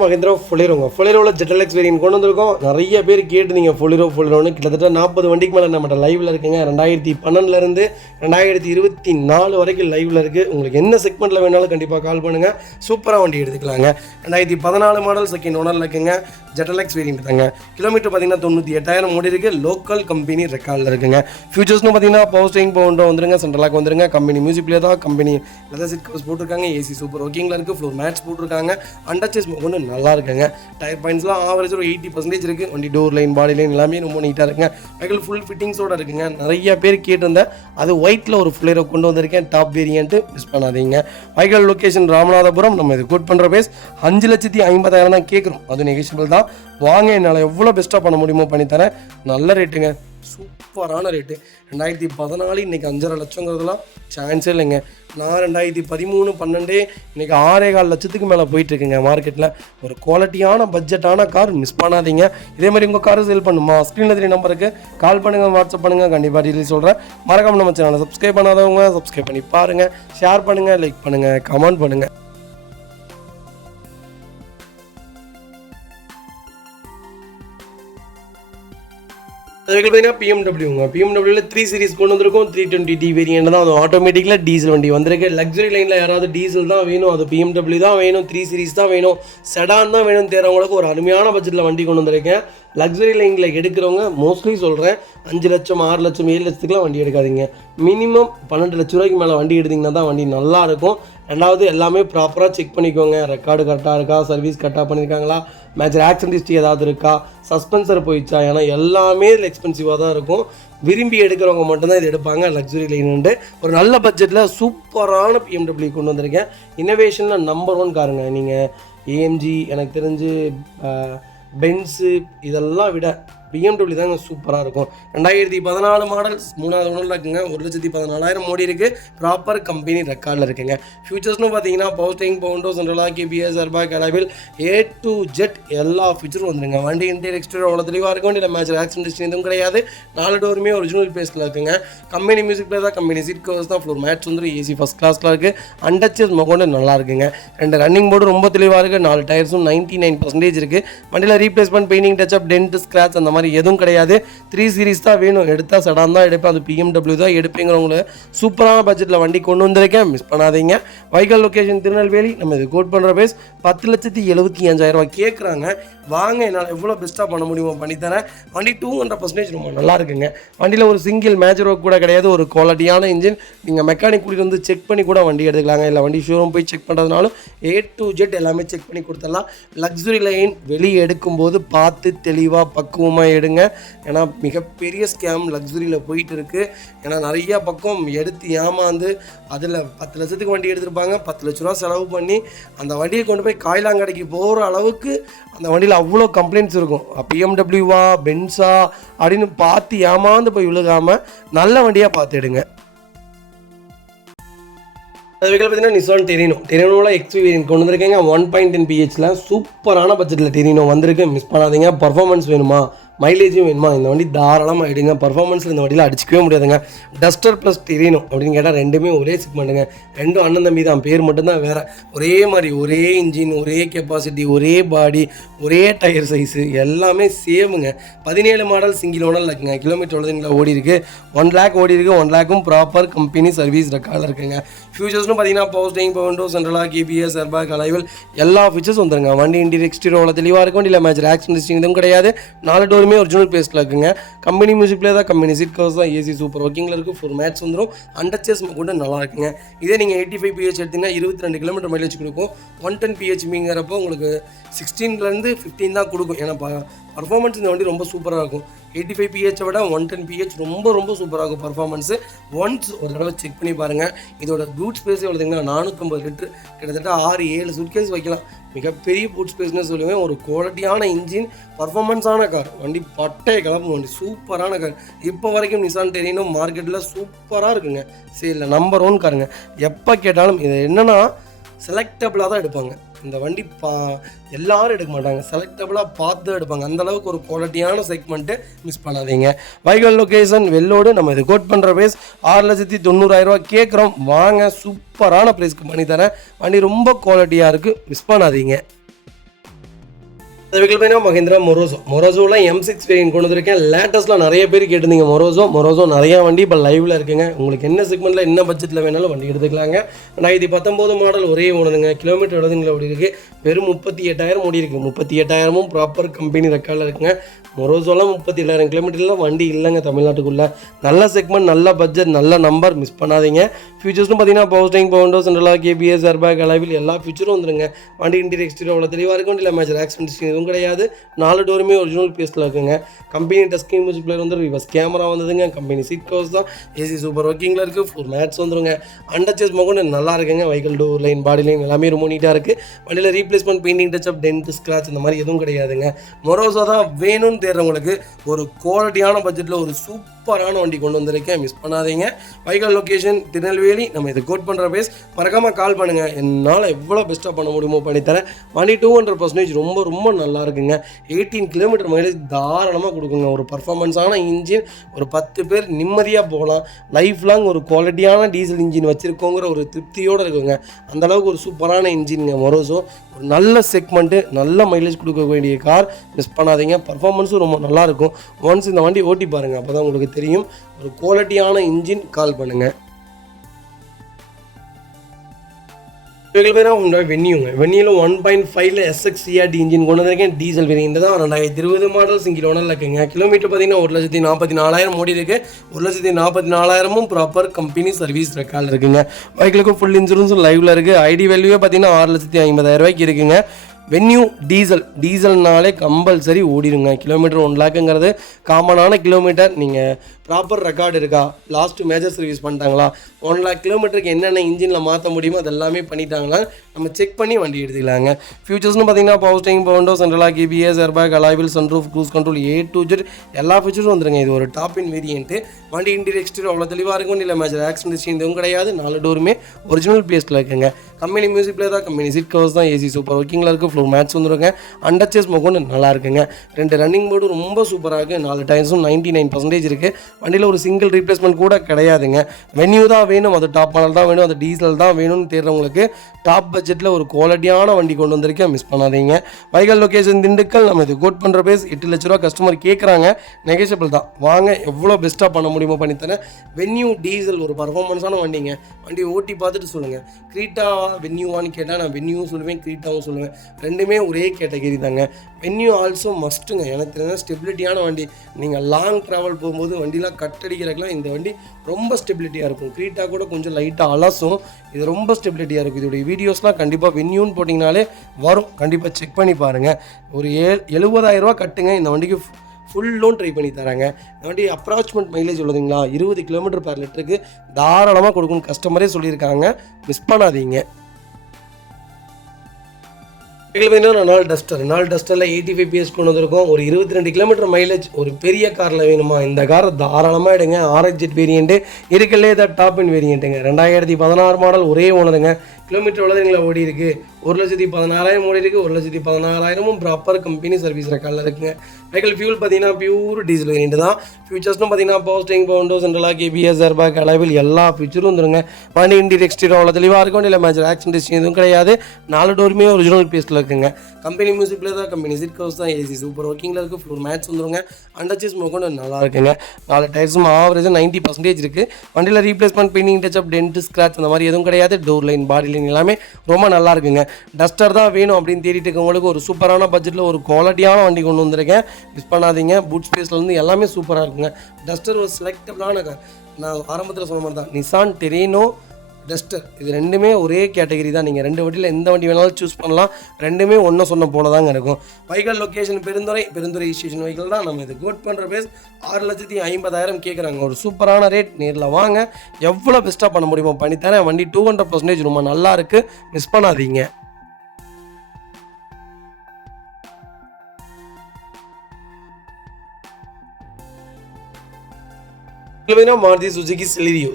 மஹிந்திரா ஃபுலிரோங்க. ஃபுலிரோவில் ZX வேரியன்ட் கொண்டு வந்திருக்கோம். நிறைய பேர் கேட்டுருந்தீங்க ஃபுலிரோன்னு. கிட்டத்தட்ட 40 வண்டிக்கு மேலே நம்மகிட்ட லைவில் இருக்குங்க. 2012 2024 வரைக்கும் லைவில் இருக்குது. உங்களுக்கு என்ன செக்மெண்ட்டில் வேணாலும் கண்டிப்பாக கால் பண்ணுங்கள். சூப்பராக வண்டி எடுத்துக்கலாங்க. 2014 மாடல் செகண்ட் ஓனரில் இருக்குங்க. ZX வேரியன்ட் தாங்க. கிலோமீட்டர் பார்த்தீங்கன்னா 98,000 ஓடி இருக்குது. லோக்கல் கம்பெனி ரெக்கார்டில் இருக்குங்க. ஃபியூச்சர்ஸ்னு பார்த்தீங்கன்னா பவர் ஸ்டீரிங், பவுண்டோ வந்துருங்க. சென்ட்ரலாக் வந்துருங்க. கம்பெனி மியூசிக் பிளே தான், கம்பெனி லெதர் சீட் கவர்ஸ் போட்டிருக்காங்க. AC சூப்பர் ஒர்க்கிங்கில் இருக்குது. ஃப்ளோர் மேட்ச் போட்டிருக்காங்க. அண்டர்ச்சஸ் அண்டர்ச்சேஸ் கொண்டு நல்லா இருக்குங்க. டயர் பாயிண்ட்ஸ்லாம் ஆவரேஜ் ஒரு 80% இருக்குது. வண்டி டோர் லைன் பாடி லைன் எல்லாமே ரொம்ப நீட்டாக இருக்குங்க. வெஹிக்கிள் ஃபுல் ஃபிட்டிங்ஸோடு இருக்குங்க. நிறைய பேர் கேட்டிருந்தேன், அது ஒயிட்டில் ஒரு ஃபுல்லேரோ கொண்டு வந்திருக்கேன். டாப் வேரியன்ட்டு மிஸ் பண்ணாதீங்க. Vehicle location Ramanathapuram. நம்ம இது கோட் பண்ணுற பேஸ் 5,50,000 தான் கேட்குறோம். அது நெகோஷியபிள் தான். வாங்க, என்னால் எவ்வளோ பெஸ்ட்டாக பண்ண முடியுமோ பண்ணித்தரேன். நல்ல ரேட்டுங்க, சூப்பரான ரேட்டு. 2014 இன்றைக்கி 5.5 லட்சங்கிறதுலாம் சான்ஸே இல்லைங்க. நான் 2013-12 இன்றைக்கி 6.25 லட்சத்துக்கு மேலே போயிட்டுருக்குங்க மார்க்கெட்டில். ஒரு குவாலிட்டியான பட்ஜெட்டான கார் மிஸ் பண்ணாதீங்க. இதே மாதிரி உங்கள் காரை சேல் பண்ணுமா, ஸ்க்ரீனில் 3 நம்பருக்கு கால் பண்ணுங்கள், வாட்ஸ்அப் பண்ணுங்கள். கண்டிப்பாக டீட்டெயில் சொல்கிறேன். மறக்காம நம்ம சேனலை சப்ஸ்கிரைப் பண்ணாதவங்க சப்ஸ்கிரைப் பண்ணி பாருங்கள், ஷேர் பண்ணுங்கள், லைக் பண்ணுங்கள், கமெண்ட் பண்ணுங்கள். அதுக்கு பார்த்தீங்கன்னா பிஎம்டபிள்யூங்க. பிஎம்டபிள்யூவில் 3 சீரிஸ் கொண்டு வந்திருக்கும். 320D வேரியன்ட் தான். அது ஆட்டோமேட்டிக்கில் டீசல் வண்டி வந்திருக்கு. லக்ஸரி லைனில் யாராவது டீசல் தான் வேணும், அது பிஎம்டபிள்யூ தான் வேணும், 3 சீரிஸ் தான் வேணும், செடான் தான் வேணும் தேர்றவங்களுக்கு ஒரு அருமையான பட்ஜெட்டில் வண்டி கொண்டு வந்திருக்கேன். லக்ஸரி லைனில் எடுக்கிறவங்க மோஸ்ட்லி சொல்கிறேன், 5 லட்சம் 6 லட்சம் 7 லட்சத்துக்குலாம் வண்டி எடுக்காதீங்க. மினிமம் 12 லட்ச ரூபாய்க்கு மேலே வண்டி எடுத்திங்கன்னா தான் வண்டி நல்லாயிருக்கும். ரெண்டாவது எல்லாமே ப்ராப்பராக செக் பண்ணிக்கோங்க. ரெக்கார்டு கரெக்டாக இருக்கா, சர்வீஸ் கரெக்டாக பண்ணியிருக்காங்களா, மேஜர் ஆக்சிடென்ட் ஹிஸ்ட்ரி ஏதாவது இருக்கா, சஸ்பென்சர் போயிடுச்சா. ஏன்னா எல்லாமே இதில் எக்ஸ்பென்சிவாக தான் இருக்கும். விரும்பி எடுக்கிறவங்க மட்டும்தான் இது எடுப்பாங்க. லக்ஸரி லைனுண்டு ஒரு நல்ல பட்ஜெட்டில் சூப்பரான பிஎம்டபிள்யூ கொண்டு வந்திருக்கேன். இன்னோவேஷனில் நம்பர் 1 காருங்க. நீங்கள் ஏஎம்ஜி எனக்கு தெரிஞ்சு பென்ஸு இதெல்லாம் விட பிஎம்டபிள்யூ தாங்க சூப்பராக இருக்கும். 2014 மாடல் 3வது ஓனரில் இருக்குங்க. 1,14,000 ஓடி இருக்குது. ப்ராப்பர் கம்பெனி ரெக்கார்டில் இருக்குங்க. ஃபியூச்சர்ஸ்னு பார்த்தீங்கன்னா power steering, power window, central lock, KPS, airbag, alloy wheel A to Z எல்லா ஃபீச்சரும் வந்துருங்க. வண்டி இன்டீரியர் எக்ஸ்டீரியர் அவ்வளோ தெளிவாக இருக்கும். வண்டியில் மேட்ச் ஆக்சிடென்ட் ஹிஸ்ட்ரி எதுவும் கிடையாது. 4 டோருமே ஒரிஜினல் பேஸில் இருக்குங்க. கம்பெனி மியூசிக் பிளேயர் தான், கம்பெனி சீட் கவர்ஸ் தான், ஃப்ளோர் மேட்ச் வந்து ஏசி ஃபஸ்ட் கிளாஸில் இருக்குது. அண்டர்ச்சேஸ் கொண்டு நல்லா இருக்குங்க. 2 ரன்னிங் போர்டு ரொம்ப தெளிவாக இருக்குது. 4 டயர்ஸும் 99% இருக்குது. வண்டியில் replacement, painting, touch up, dent, scratch அந்த மாதிரி எதுவும் கிடையாது. 3 சீரிஸ் தான் வேணும். எடுத்தால் செடான் தான் எடுப்பேன், அது பிஎம்டபிள்யூ தான் எடுப்பேங்கிறவங்களுக்கு சூப்பரான பட்ஜெட்டில் வண்டி கொண்டு வந்திருக்கேன். மிஸ் பண்ணாதீங்க. Vehicle location Tirunelveli. நம்ம இது கோட் பண்ணுற பேஸ் 10,75,000 கேட்குறாங்க. வாங்க, என்னால் எவ்வளோ பெஸ்ட்டாக பண்ண முடியுமோ பண்ணித்தரேன். வண்டி 200% ரொம்ப நல்லா இருக்குங்க. வண்டியில் ஒரு சிங்கிள் மேஜர் ஒர்க் கூட கிடையாது. ஒரு குவாலிட்டியான இன்ஜின். நீங்கள் மெக்கானிக் கூட்டிகிட்டு வந்து செக் பண்ணி கூட வண்டி எடுத்துக்கலாங்க. இல்லை வண்டி ஷோரூம் போய் செக் பண்ணுறதுனாலும் A to Z எல்லாமே செக் பண்ணி கொடுத்துடலாம். லக்ஸுரி லைன் வெளியே எடுக்கும்போது பார்த்து தெளிவாக பக்குவமாக எடுங்க. ஏன்னா மிகப்பெரிய ஸ்கேம் லக்ஸுரியில் போயிட்டு இருக்குது. ஏன்னா நிறையா பக்கம் எடுத்து ஏமாந்து அதில் 10 லட்சத்துக்கு வண்டி எடுத்திருப்பாங்க. 10 லட்ச ரூபா செலவு பண்ணி அந்த வண்டியை கொண்டு போய் காய்லாங்கடைக்கு போகிற அளவுக்கு அந்த வண்டியில் அவ்வளோ கம்ப்ளைண்ட்ஸ் இருக்கும். பிஎம்டபிள்யூவா பென்ஸா அப்படின்னு பார்த்து ஏமாந்து போய் விழுகாமல் நல்ல வண்டியாக பார்த்து எடுங்க. அது வெஹிக்கிள் பார்த்தீங்கன்னா நிசான் டெரினோவில் எக்ஸ்வி வேரியன்ட் கொண்டு வந்திருக்கேங்க. 1.10 PHல சூப்பரான பட்ஜெட்டில் டெரினோ வந்திருக்கு. மிஸ் பண்ணாதீங்க. பர்ஃபார்மன்ஸ் வேணுமா, மைலேஜும் வேணுமா, இந்த வண்டி தாராளமாக எடுங்க. பர்ஃபார்மன்ஸில் இந்த வண்டியில் அடிச்சிக்கவே முடியாதுங்க. டஸ்டர் ப்ளஸ் டெரினோ அப்படின்னு கேட்டால் ரெண்டுமே ஒரே செக்மெண்ட்டுங்க. ரெண்டும் அண்ணன் தம்பி தான், பேர் மட்டும்தான் வேறு. ஒரே மாதிரி, ஒரே இன்ஜின், ஒரே கெப்பாசிட்டி, ஒரே பாடி, ஒரே டயர் சைஸு எல்லாமே சேமுங்க. 17 மாடல் சிங்கிள் ஓனரில் இருக்குங்க. கிலோமீட்டர் எவ்வளோ ஓடி இருக்குது, 1 lakh ஓடி இருக்குது. 1 lakhம் ப்ராப்பர் கம்பெனி சர்வீஸ் ரெக்கார்டில் இருக்குங்க. ஃபியூச்சர்ஸ்னு பார்த்தீங்கன்னா power steering, power window, central lock, KPS, airbag, alloy wheel எல்லா ஃபீச்சர்ஸ் வந்துருங்க. வண்டி இன்டீரியர் எக்ஸ்டீரியர் அவ்வளோ தெளிவாக இருக்கும். இல்லை மேஜர் ஆக்சிடென்ட் ஹிஸ்ட்ரி எதுவும் கிடையாது. 4 டோருமே ஒரிஜினல் பேஸில் இருக்குங்க. கம்பெனி மியூசிக் பிளேயர் தான், கம்பெனி சீட் கவர்ஸ் தான், ஏசி சூப்பர் ஒர்க்கிங்கில் இருக்குது. 4 மேட்ச் வந்துடும். அண்டர்ச்சேஸ் கூட நல்லா இருக்குங்க. இதே நீங்கள் 85 PH எடுத்திங்கன்னா 22 கிலோமீட்டர் மைலேஜ் கொடுக்கும். 110 PHங்கிறப்போ உங்களுக்கு 16 to 15 தான் கொடுக்கும். ஏன்னா பர்ஃபார்மன்ஸ் இந்த வண்டி ரொம்ப சூப்பராக இருக்கும். 85 PH விட 110 PH ரொம்ப சூப்பராக இருக்கும் பர்ஃபார்மன்ஸு. ஒன்ஸ் ஒரு தடவை செக் பண்ணி பாருங்கள். இதோட பூட் ஸ்பேஸே வருதுங்களா 450 லிட்டர், கிட்டத்தட்ட 6-7 சூட்கேஸ் வைக்கலாம். மிகப்பெரிய பூட் ஸ்பேஸ்னு சொல்லுவேன். ஒரு குவாலிட்டியான இன்ஜின், பர்ஃபார்மன்ஸான கார். வண்டி பட்டை கலப்பு வண்டி, சூப்பரான கார். இப்போ வரைக்கும் நிசான் டெரினோ மார்க்கெட்டில் சூப்பராக இருக்குங்க. சரி, நம்பர் 1 காருங்க. எப்போ கேட்டாலும் இது என்னென்னா செலக்டபிளாக தான் எடுப்பாங்க. இந்த வண்டி எல்லாரும் எடுக்க மாட்டாங்க, செலக்டபிளாக பார்த்து எடுப்பாங்க. அந்தளவுக்கு ஒரு குவாலிட்டியான செக்மெண்ட்டு. மிஸ் பண்ணாதீங்க. Vehicle location Vellode. நம்ம இது கோட் பண்ணுற ப்ரைஸ் 6,90,000 கேட்குறோம். வாங்க, சூப்பரான ப்ரைஸ்க்கு பண்ணி தரேன். வண்டி ரொம்ப குவாலிட்டியாக இருக்குது. மிஸ் பண்ணாதீங்க. அந்த வெஹிக்கிள் பார்த்தீங்கன்னா மஹிந்திரா மொரோசோலாம் M6 வேரியன்ட் கொண்டு வந்திருக்கேன். லேட்டஸ்ட்டில் நிறைய பேர் கேட்டிருந்தீங்க மொரோசோ நிறையா வண்டி இப்போ லைவில் இருக்குங்க. உங்களுக்கு என்ன செக்மெண்ட்டில் என்ன பட்ஜெட்டில் வேணாலும் வண்டி எடுத்துக்கலாங்க. 2019 மாடல் ஒரே ஓடுதுங்க. கிலோமீட்டர் எழுதுங்களா ஓடி இருக்குது. வெறும் 38,000 ஓடி இருக்குது. 38,000 ப்ராப்பர் கம்பெனி ரெக்கார்டில் இருக்குங்க. மொரோசோலாம் 37,000 கிலோமீட்டரில் வண்டி இல்லைங்க தமிழ்நாட்டுக்குள்ளே. நல்ல செக்மெண்ட், நல்ல பட்ஜெட், நல்ல நம்பர், மிஸ் பண்ணாதீங்க. ஃபியூச்சர்ஸ்னு பார்த்தீங்கன்னா power steering, power windows, central lock, ABS, airbag, alloy wheel எல்லா ஃபியூச்சரும் வந்துருங்க. வண்டி இன்டீரியர் எக்ஸ்டீரியர் அவ்வளோ தெளிவாக இருக்கும். இல்லை மேஜர் ஆக்சிடென்ட் எதுவும் கிடையாது. 4 டோருமே ஒரிஜினல் பீஸில் இருக்குங்க. Company touch screen music player வந்து ரிவர்ஸ் கேமரா வந்ததுங்க. கம்பெனி சீட் கவர்ஸ் தான். ஏசி சூப்பர் ஒர்க்கிங்கில் இருக்குது. Full mats underchassis. அண்டர்ச்சேஸ் மொகன்னு நல்லா இருக்குங்க. Vehicle door line, body line எல்லாமே ரொம்ப நீட்டாக இருக்குது. வண்டியில் replacement, painting, touch up, dent, scratch இந்த மாதிரி எதுவும் கிடையாதுங்க. மொரோசோ தான் வேணும்னு தேடுறவங்களுக்கு ஒரு குவாலிட்டியான பட்ஜெட்டில் ஒரு சூப்பரான வண்டி கொண்டு வந்திருக்கேன். மிஸ் பண்ணாதீங்க. Vehicle location Tirunelveli. நம்ம இதை கோட் பண்ணுற பேஸ் மறக்காமல் கால் பண்ணுங்கள். என்னால் எவ்வளோ பெஸ்ட்டாக பண்ண முடியுமோ பண்ணித்தரேன். வண்டி 200% ரொம்ப நல்லா இருக்குங்க. 18 கிலோமீட்டர் மைலேஜ் தாராளமாக கொடுக்குங்க. ஒரு பர்ஃபார்மன்ஸான இன்ஜின், ஒரு 10 பேர் நிம்மதியாக போகலாம். லைஃப் லாங் ஒரு குவாலிட்டியான டீசல் இன்ஜின் வச்சுருக்கோங்கிற ஒரு திருப்தியோடு இருக்குங்க. அந்தளவுக்கு ஒரு சூப்பரான இன்ஜின்ங்க மொரோசோ. ஒரு நல்ல செக்மெண்ட்டு, நல்ல மைலேஜ் கொடுக்க வேண்டிய கார். மிஸ் பண்ணாதீங்க. பர்ஃபார்மன்ஸும் ரொம்ப நல்லாயிருக்கும். ஒன்ஸ் இந்த வண்டி ஓட்டி பாருங்கள், அப்போ தான் உங்களுக்கு தெரியும். ஒரு குவாலிட்டியான இன்ஜின். கால் பண்ணுங்கள். வெஹிக்கிள் பேர் உண்டா வென்யூவில் 1.5 SX CRT இன்ஜின் கொண்டு வந்திருக்கேன். டீசல் வேரியன்ட் தான். 2020 மாடல் சிங்கிள் ஓனரில் இருக்குங்க. கிலோமீட்டர் பார்த்தீங்கன்னா 1,44,000 ஓடி இருக்குது. 1,44,000 ப்ராப்பர் கம்பெனி சர்வீஸ் ரெக்கார்டில் இருக்குங்க. வெஹிக்கிளுக்கு ஃபுல் இன்சூரன்ஸும் லைவில் இருக்குது. ஐடி வேல்யூவே பார்த்தீங்கன்னா 6,50,000 இருக்குங்க. வென்யூ டீசல்னாலே கம்பல்சரி ஓடிடுங்க. கிலோமீட்டர் 1 லேக்குங்கிறது காமனான கிலோமீட்டர். நீங்கள் ப்ராப்பர் ரெக்கார்டு இருக்கா, லாஸ்ட்டு மேஜர் சர்வீஸ் பண்ணிட்டாங்களா, 1 லேக் கிலோமீட்டருக்கு என்னென்ன இன்ஜினில் மாற்ற முடியுமோ அதெல்லாமே பண்ணிட்டாங்களா நம்ம செக் பண்ணி வண்டி எடுத்துக்கலாங்க. ஃபியூச்சர்ஸ்னு பார்த்தீங்கன்னா power steering, power windows, central lock, ABS, airbag, alloy wheel, sunroof, cruise control, A to Z எல்லா ஃபியூச்சரும் வந்துருங்க. இது ஒரு டாப் இன் வேரியன்ட்டு. வண்டி இன்டீரியர் எக்ஸ்டீரியர் அவ்வளோ தெளிவாக இருக்கும். இல்லை மேஜர் ஆக்சிடென்ட் எதுவும் கிடையாது. 4 டோருமே ஒரிஜினல் பிளேஸில் இருக்குங்க. கம்பெனி மியூசிக் பிளேயர் தான். கம்பெனி சீட் கவர்ஸ் தான். ஏசி சூப்பர் ஒர்க்கிங்கில் இருக்குது. ஃப்ளோர் மேட்ச் வந்துருங்க. அண்டர்ச்சேஸ் மொகன்னு நல்லா இருக்குங்க. 2 ரன்னிங் போர்டு ரொம்ப சூப்பராக இருக்குது. 4 டயர்ஸும் 99% இருக்குது. வண்டியில் ஒரு சிங்கிள் ரீப்ளேஸ்மெண்ட் கூட கிடையாதுங்க. வென்யூ தான் வேணும், அது டாப் மாடல் தான் வேணும், அது டீசல் தான் வேணும்னு தேடுறவங்களுக்கு டாப் பட்ஜெட்டில் ஒரு குவாலிட்டியான வண்டி கொண்டு வந்திருக்கேன். மிஸ் பண்ணாதீங்க. Vehicle location Dindigul. நம்ம இது கோட் பண்ணுற பேஸ் 8 லட்ச ரூபா கஸ்டமர் கேட்குறாங்க. நெகோஷியபிள் தான். வாங்க, எவ்வளோ பெஸ்ட்டாக பண்ண முடியுமோ பண்ணித்தரேன். வென்யூ டீசல் ஒரு பர்ஃபார்மன்ஸான வண்டிங்க. வண்டி ஓட்டி பார்த்துட்டு சொல்லுங்கள். க்ரீட்டா வென்யூவான்னு கேட்டால் நான் வென்யூவும் சொல்லுவேன், க்ரீட்டாவும் சொல்லுவேன். ரெண்டுமே ஒரே கேட்டகரி தாங்க. வென்யூ ஆல்சோ மஸ்ட்டுங்க. எனக்கு தெரிஞ்ச ஸ்டெபிலிட்டியான வண்டி. நீங்கள் லாங் ட்ராவல் போகும்போது வண்டிலாம் கட்டடிக்கிறதுக்குலாம் இந்த வண்டி ரொம்ப ஸ்டெபிலிட்டியாக இருக்கும். க்ரீட்டா கூட கொஞ்சம் லைட்டாக அலசும். இது ரொம்ப ஸ்டெபிலிட்டியாக இருக்கும். இதோடைய வீடியோஸ்லாம் கண்டிப்பாக வென்யூன்னு போட்டிங்கனாலே வரும். கண்டிப்பாக செக் பண்ணி பாருங்கள். ஒரு 70,000 ரூபா கட்டுங்க. இந்த வண்டிக்கு ஃபுல் லோன் ட்ரை பண்ணி தராங்க. இந்த வண்டி அப்ராக்சிமேட் மைலேஜ் உள்ளதுங்களா 20 கிலோமீட்டர் பர் லிட்டருக்கு தாராளமாக கொடுக்கணும். கஸ்டமரே சொல்லியிருக்காங்க. மிஸ் பண்ணாதீங்க. ரெனால்ட் டஸ்டரில் 85 PS கொண்டு வந்திருக்கோம். ஒரு 22 கிலோமீட்டர் மைலேஜ். ஒரு பெரிய காரில் வேணுமா, இந்த காரை தாராளமாக எடுங்க. RX வேரியண்ட்டு இருக்கலே தான் டாப் இன் வேரியண்ட்டுங்க. 2016 மாடல் ஒரே ஓனருங்க. கிலோமீட்டர் எவ்வளோதுங்களா ஓடி இருக்குது? 1,16,000 ஓடி இருக்குது. 1,16,000 ப்ராப்பர் கம்பெனி சர்வீஸ் ரெக்கார்டில் இருக்குங்க. வெஹிக்கிள் ஃபியூல் பார்த்தீங்கன்னா பியூர் டீசல் வேரியண்ட் தான். ஃபியூச்சர்ஸ்னு பார்த்தீங்கன்னா power steering, power windows, central lock, ABS, airbag, alloy wheel எல்லா ஃபியூச்சரும் வந்துருங்க. வண்டி இன்டீரியர் எக்ஸ்டீரியர் அவ்வளோ தெளிவாக இருக்கும். இல்லை மேஜர் ஆக்சிடென்ட் எதுவும் கிடையாது. 4 டோருமே ஒரிஜினல் பீஸில் இருக்குங்க. கம்பெனி மியூசிக் பிளேயர் தான். கம்பெனி சீட் கவர்ஸ் தான். ஏசி சூப்பர் ஒர்க்கிங்கில் இருக்குது. ஃப்ளோர் மேட்ச் வந்துருங்க. அண்டர்ச்சேஸ் மொகன்னு நல்லா இருக்குங்க. 4 டயர்ஸும் ஆவரேஜாக 90% இருக்குது. வண்டியில் replacement, painting, touch up, dent, scratch அந்த மாதிரி எதுவும் கிடையாது. டோர் லைன், பாடி லைன் எல்லாமே ரொம்ப நல்லா இருக்குங்க. டஸ்டர் தான் வேணும் அப்படின்னு தேடிட்டு இருக்கவங்களுக்கு ஒரு சூப்பரான பட்ஜெட்டில் ஒரு குவாலிட்டியான வண்டி கொண்டு வந்திருக்கேன். மிஸ் பண்ணாதீங்க. பூட் ஸ்பேஸ்லேருந்து எல்லாமே சூப்பராக இருக்குங்க. டஸ்டர் ஒரு செலக்டபிளான கார். நான் ஆரம்பத்தில் சொன்ன மாதிரி தான். நிசான் டெரேனோ, டஸ்டர் இது ரெண்டுமே ஒரே கேட்டகரி தான். நீங்கள் 2 வண்டியில் எந்த வண்டி வேணாலும் சூஸ் பண்ணலாம். ரெண்டுமே ஒன்றும் சொன்ன போல தாங்க இருக்கும். Vehicle location Perundurai station vehicle தான். நம்ம இது கோட் பண்ணுற பேஸ் 6,50,000 கேட்குறாங்க. ஒரு சூப்பரான ரேட். நேரில் வாங்க, எவ்வளோ பெஸ்ட்டாக பண்ண முடியுமோ பண்ணித்தரேன். வண்டி 200% ரொம்ப நல்லா இருக்குது. மிஸ் பண்ணாதீங்க. மாருதி சுசுகி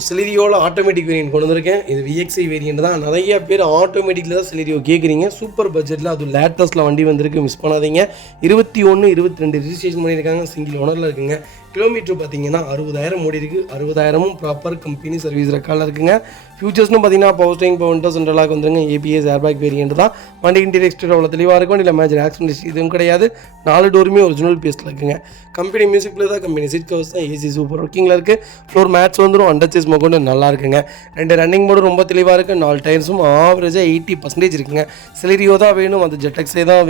செலிரியோவில் ஆட்டோமேட்டிக் வேரியன்ட் கொண்டு வந்திருக்கேன். இது VXI வேரியன்ட் தான். நிறைய பேர் ஆட்டோமேட்டிக்கில் தான் செலிரியோ கேட்குறீங்க. சூப்பர் பட்ஜெட்டில் அது லேட்டஸ்ட்டில் வண்டி வந்திருக்கு. மிஸ் பண்ணாதீங்க. 21, 22 ரிஜிஸ்ட்ரேஷன் பண்ணியிருக்காங்க. சிங்கிள் ஓனரில் இருக்குங்க. கிலோமீட்டர் பார்த்தீங்கன்னா 60,000 ஓடி இருக்குது. 60,000ம் ப்ராப்பர் கம்பெனி சர்வீஸ் ரெக்கார்டில் இருக்குங்க. ஃபியூச்சர்ஸ்னு பார்த்தீங்கன்னா பவர் ஸ்டீரிங், பவர் விண்டோ, சென்ட்ரலாக வந்துருங்க. ஏபிஎஸ் ஏர்பேக் வேரியன்ட் தான். வண்டி இன்டீரியர் எக்ஸ்டீரியர் அவ்வளோ தெளிவாக இருக்கும். இல்லை மேஜர் ஆக்சிடென்ட் இதுவும் கிடையாது. 4 டோருமே ஒரிஜினல் பீஸில் இருக்குங்க. கம்பெனி மியூசிக் பிளேயர் தான், கம்பெனி சீட் கவர்ஸ் தான், ஏசி சூப்பர் ஒர்க்கிங்கில் இருக்குது. ஃப்ளோர் மேட்ச் வந்துடும். அண்டர்சேஸ் மொக்கொண்டு நல்லா இருக்குங்க. 2 ரன்னிங் போர்டு ரொம்ப தெளிவாக இருக்குது. 4 டயர்ஸும் ஆவரேஜாக 80% இருக்குங்க. செலிரியோ தான் வேணும், அது ஜெட்டக்ஸே தான்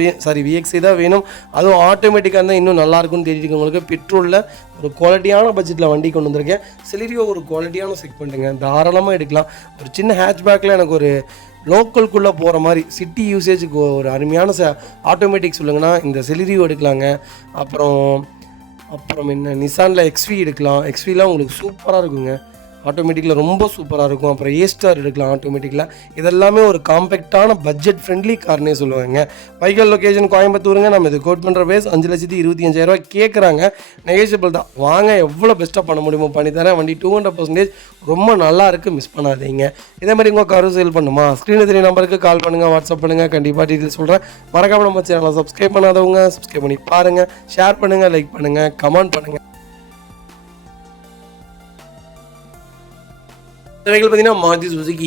விஎக்ஸே தான் வேணும். அதுவும் ஆட்டோமேட்டிக்காக இருந்தால் இன்னும் நல்லாயிருக்கும்னு தெரிஞ்சுக்க உங்களுக்கு. பெட்ரோலில் ஒரு குவாலிட்டியான பட்ஜெட்டில் வண்டி கொண்டு வந்திருக்கேன். செலிரியோ ஒரு குவாலிட்டியான செக்மெண்ட்டுங்க, தாராளமாக எடுக்கலாம். ஒரு சின்ன ஹேட்ச்பேக்கில் எனக்கு ஒரு லோக்கலுக்குள்ளே போகிற மாதிரி சிட்டி யூசேஜுக்கு ஒரு அருமையான ஆட்டோமேட்டிக் சொல்லுங்கன்னா இந்த செலிரியோ எடுக்கலாங்க. அப்புறம் என்ன நிசானில் எக்ஸ்வி எடுக்கலாம். எக்ஸ்விலாம் உங்களுக்கு சூப்பராக இருக்குங்க, ஆட்டோமேட்டிக்கில் ரொம்ப சூப்பராக இருக்கும். அப்புறம் ஏஸ்டார் எடுக்கலாம் ஆட்டோமேட்டிக்கில். இதெல்லாமே ஒரு காம்பேக்டான பட்ஜெட் ஃப்ரெண்ட்லி கார்னே சொல்லுவாங்க. வைக்கல் லொக்கேஷன் கோயம்புத்தூருங்க. நம்ம இது கோட் பண்ணுற பேஸ் 5,25,000 கேட்குறாங்க. நெகோஷியபிள் தான். வாங்க, எவ்வளோ பெஸ்ட்டாக பண்ண முடியுமோ பண்ணித்தரேன். வண்டி 200% ரொம்ப நல்லா இருக்குது, மிஸ் பண்ணாதீங்க. இதே மாதிரி உங்கள் காரும் சேல் பண்ணுமா, ஸ்க்ரீனில் தெரிய நம்பருக்கு கால் பண்ணுங்கள், வாட்ஸ்அப் பண்ணுங்கள். கண்டிப்பாக டீட்டெயில் சொல்கிறேன். மறக்காமல் நம்ம சேனலை சப்ஸ்கிரைப் பண்ணாதவங்க சப்ஸ்கிரைப் பண்ணி பாருங்கள், ஷேர் பண்ணுங்கள், லைக் பண்ணுங்கள், கமெண்ட் பண்ணுங்கள். வெஹிக்கிள் பார்த்தீங்கன்னா மாருதி சுசுகி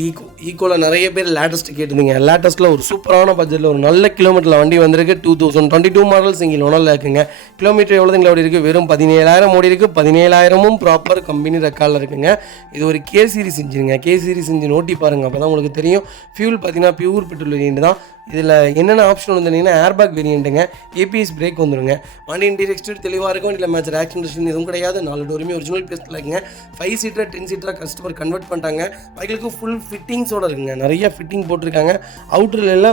ஈக்கோவில் நிறைய பேர் லேட்டஸ்ட் கேட்டிருந்தீங்க. லேட்டஸ்ட்டில் ஒரு சூப்பரான பட்ஜெட்டில் ஒரு நல்ல கிலோமீட்டரில் வண்டி வந்திருக்கு. 2022 மாடல் சிங்கிள் ஓனரில் இருக்குங்க. கிலோமீட்டர் எவ்வளோதுங்களா ஓடி இருக்குது? வெறும் 17,000 ஓடி இருக்குது. 17,000ம் ப்ராப்பர் கம்பெனி ரெக்கார்டில் இருக்குங்க. இது ஒரு கே சீரிஸ் இன்ஜினுங்க. கே சீரிஸ் இன்ஜின் ஓட்டி பாருங்கள், அப்போ தான் உங்களுக்கு தெரியும். ஃபியூல் பார்த்தீங்கன்னா பியூர் பெட்ரோல் வேரியன்ட் தான். இதில் என்னென்ன ஆப்ஷன் வந்துட்டீங்கன்னா ஏர்பேக் வேரியண்ட்டுங்க, ஏபிஎஸ் பிரேக் வந்துடுங்க. வண்டி இன்டீரியர் எக்ஸ்டீரியர் தெளிவாக இருக்கும். இல்லை மேட்ச் ஆக்சிடென்ட் எதுவும் கிடையாது. 4 டோருமே ஒரிஜினல் பேஸ்டில் இருக்குங்க. 5 சீட்டர் 10 சீட்டராக கஸ்டமர் கன்வெர்ட் பண்ணிட்டாங்க. பைக்குக்கு ஃபுல் ஃபிட்டிங்ஸோடு இருக்குங்க. நிறைய ஃபிட்டிங் போட்டிருக்காங்க. அவுட்டரில்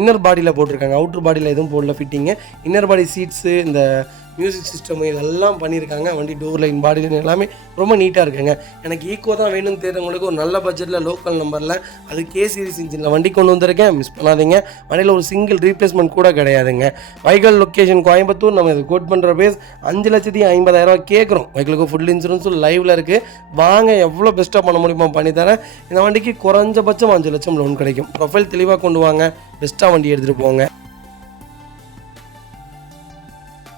இன்னர் பாடியில் போட்டிருக்காங்க. அவுட்டர் பாடியில் எதுவும் போடல ஃபிட்டிங்கு. இன்னர் பாடி சீட்ஸு, இந்த மியூசிக் சிஸ்டம் இதெல்லாம் பண்ணியிருக்காங்க. வண்டி டோர் லைன், பாடி லைன் எல்லாமே ரொம்ப நீட்டாக இருக்குங்க. எனக்கு ஈக்கோ தான் வேணும்னு தெரிஞ்சவங்களுக்கு ஒரு நல்ல பட்ஜெட்டில் லோக்கல் நம்பரில் அது கே சீரிஸ் இன்ஜினில் வண்டி கொண்டு வந்திருக்கேன், மிஸ் பண்ணாதீங்க. வண்டியில் ஒரு சிங்கிள் ரீப்ளேஸ்மெண்ட் கூட கிடையாதுங்க. வைக்கல் லொக்கேஷன் கோயம்புத்தூர். நம்ம இது கோட் பண்ணுற பேஸ் 5,50,000 கேட்குறோம். வைக்கலுக்கு ஃபுல் இன்சூரன்ஸும் லைவில் இருக்குது. வாங்க, எவ்வளோ பெஸ்ட்டாக பண்ண முடியுமா பண்ணித்தரேன். இந்த வண்டிக்கு குறைஞ்சபட்சம் 5 லட்சம் லோன் கிடைக்கும். ப்ரொஃபைல் தெளிவாக கொண்டு வாங்க, பெஸ்ட்டாக வண்டி எடுத்துகிட்டு போங்க.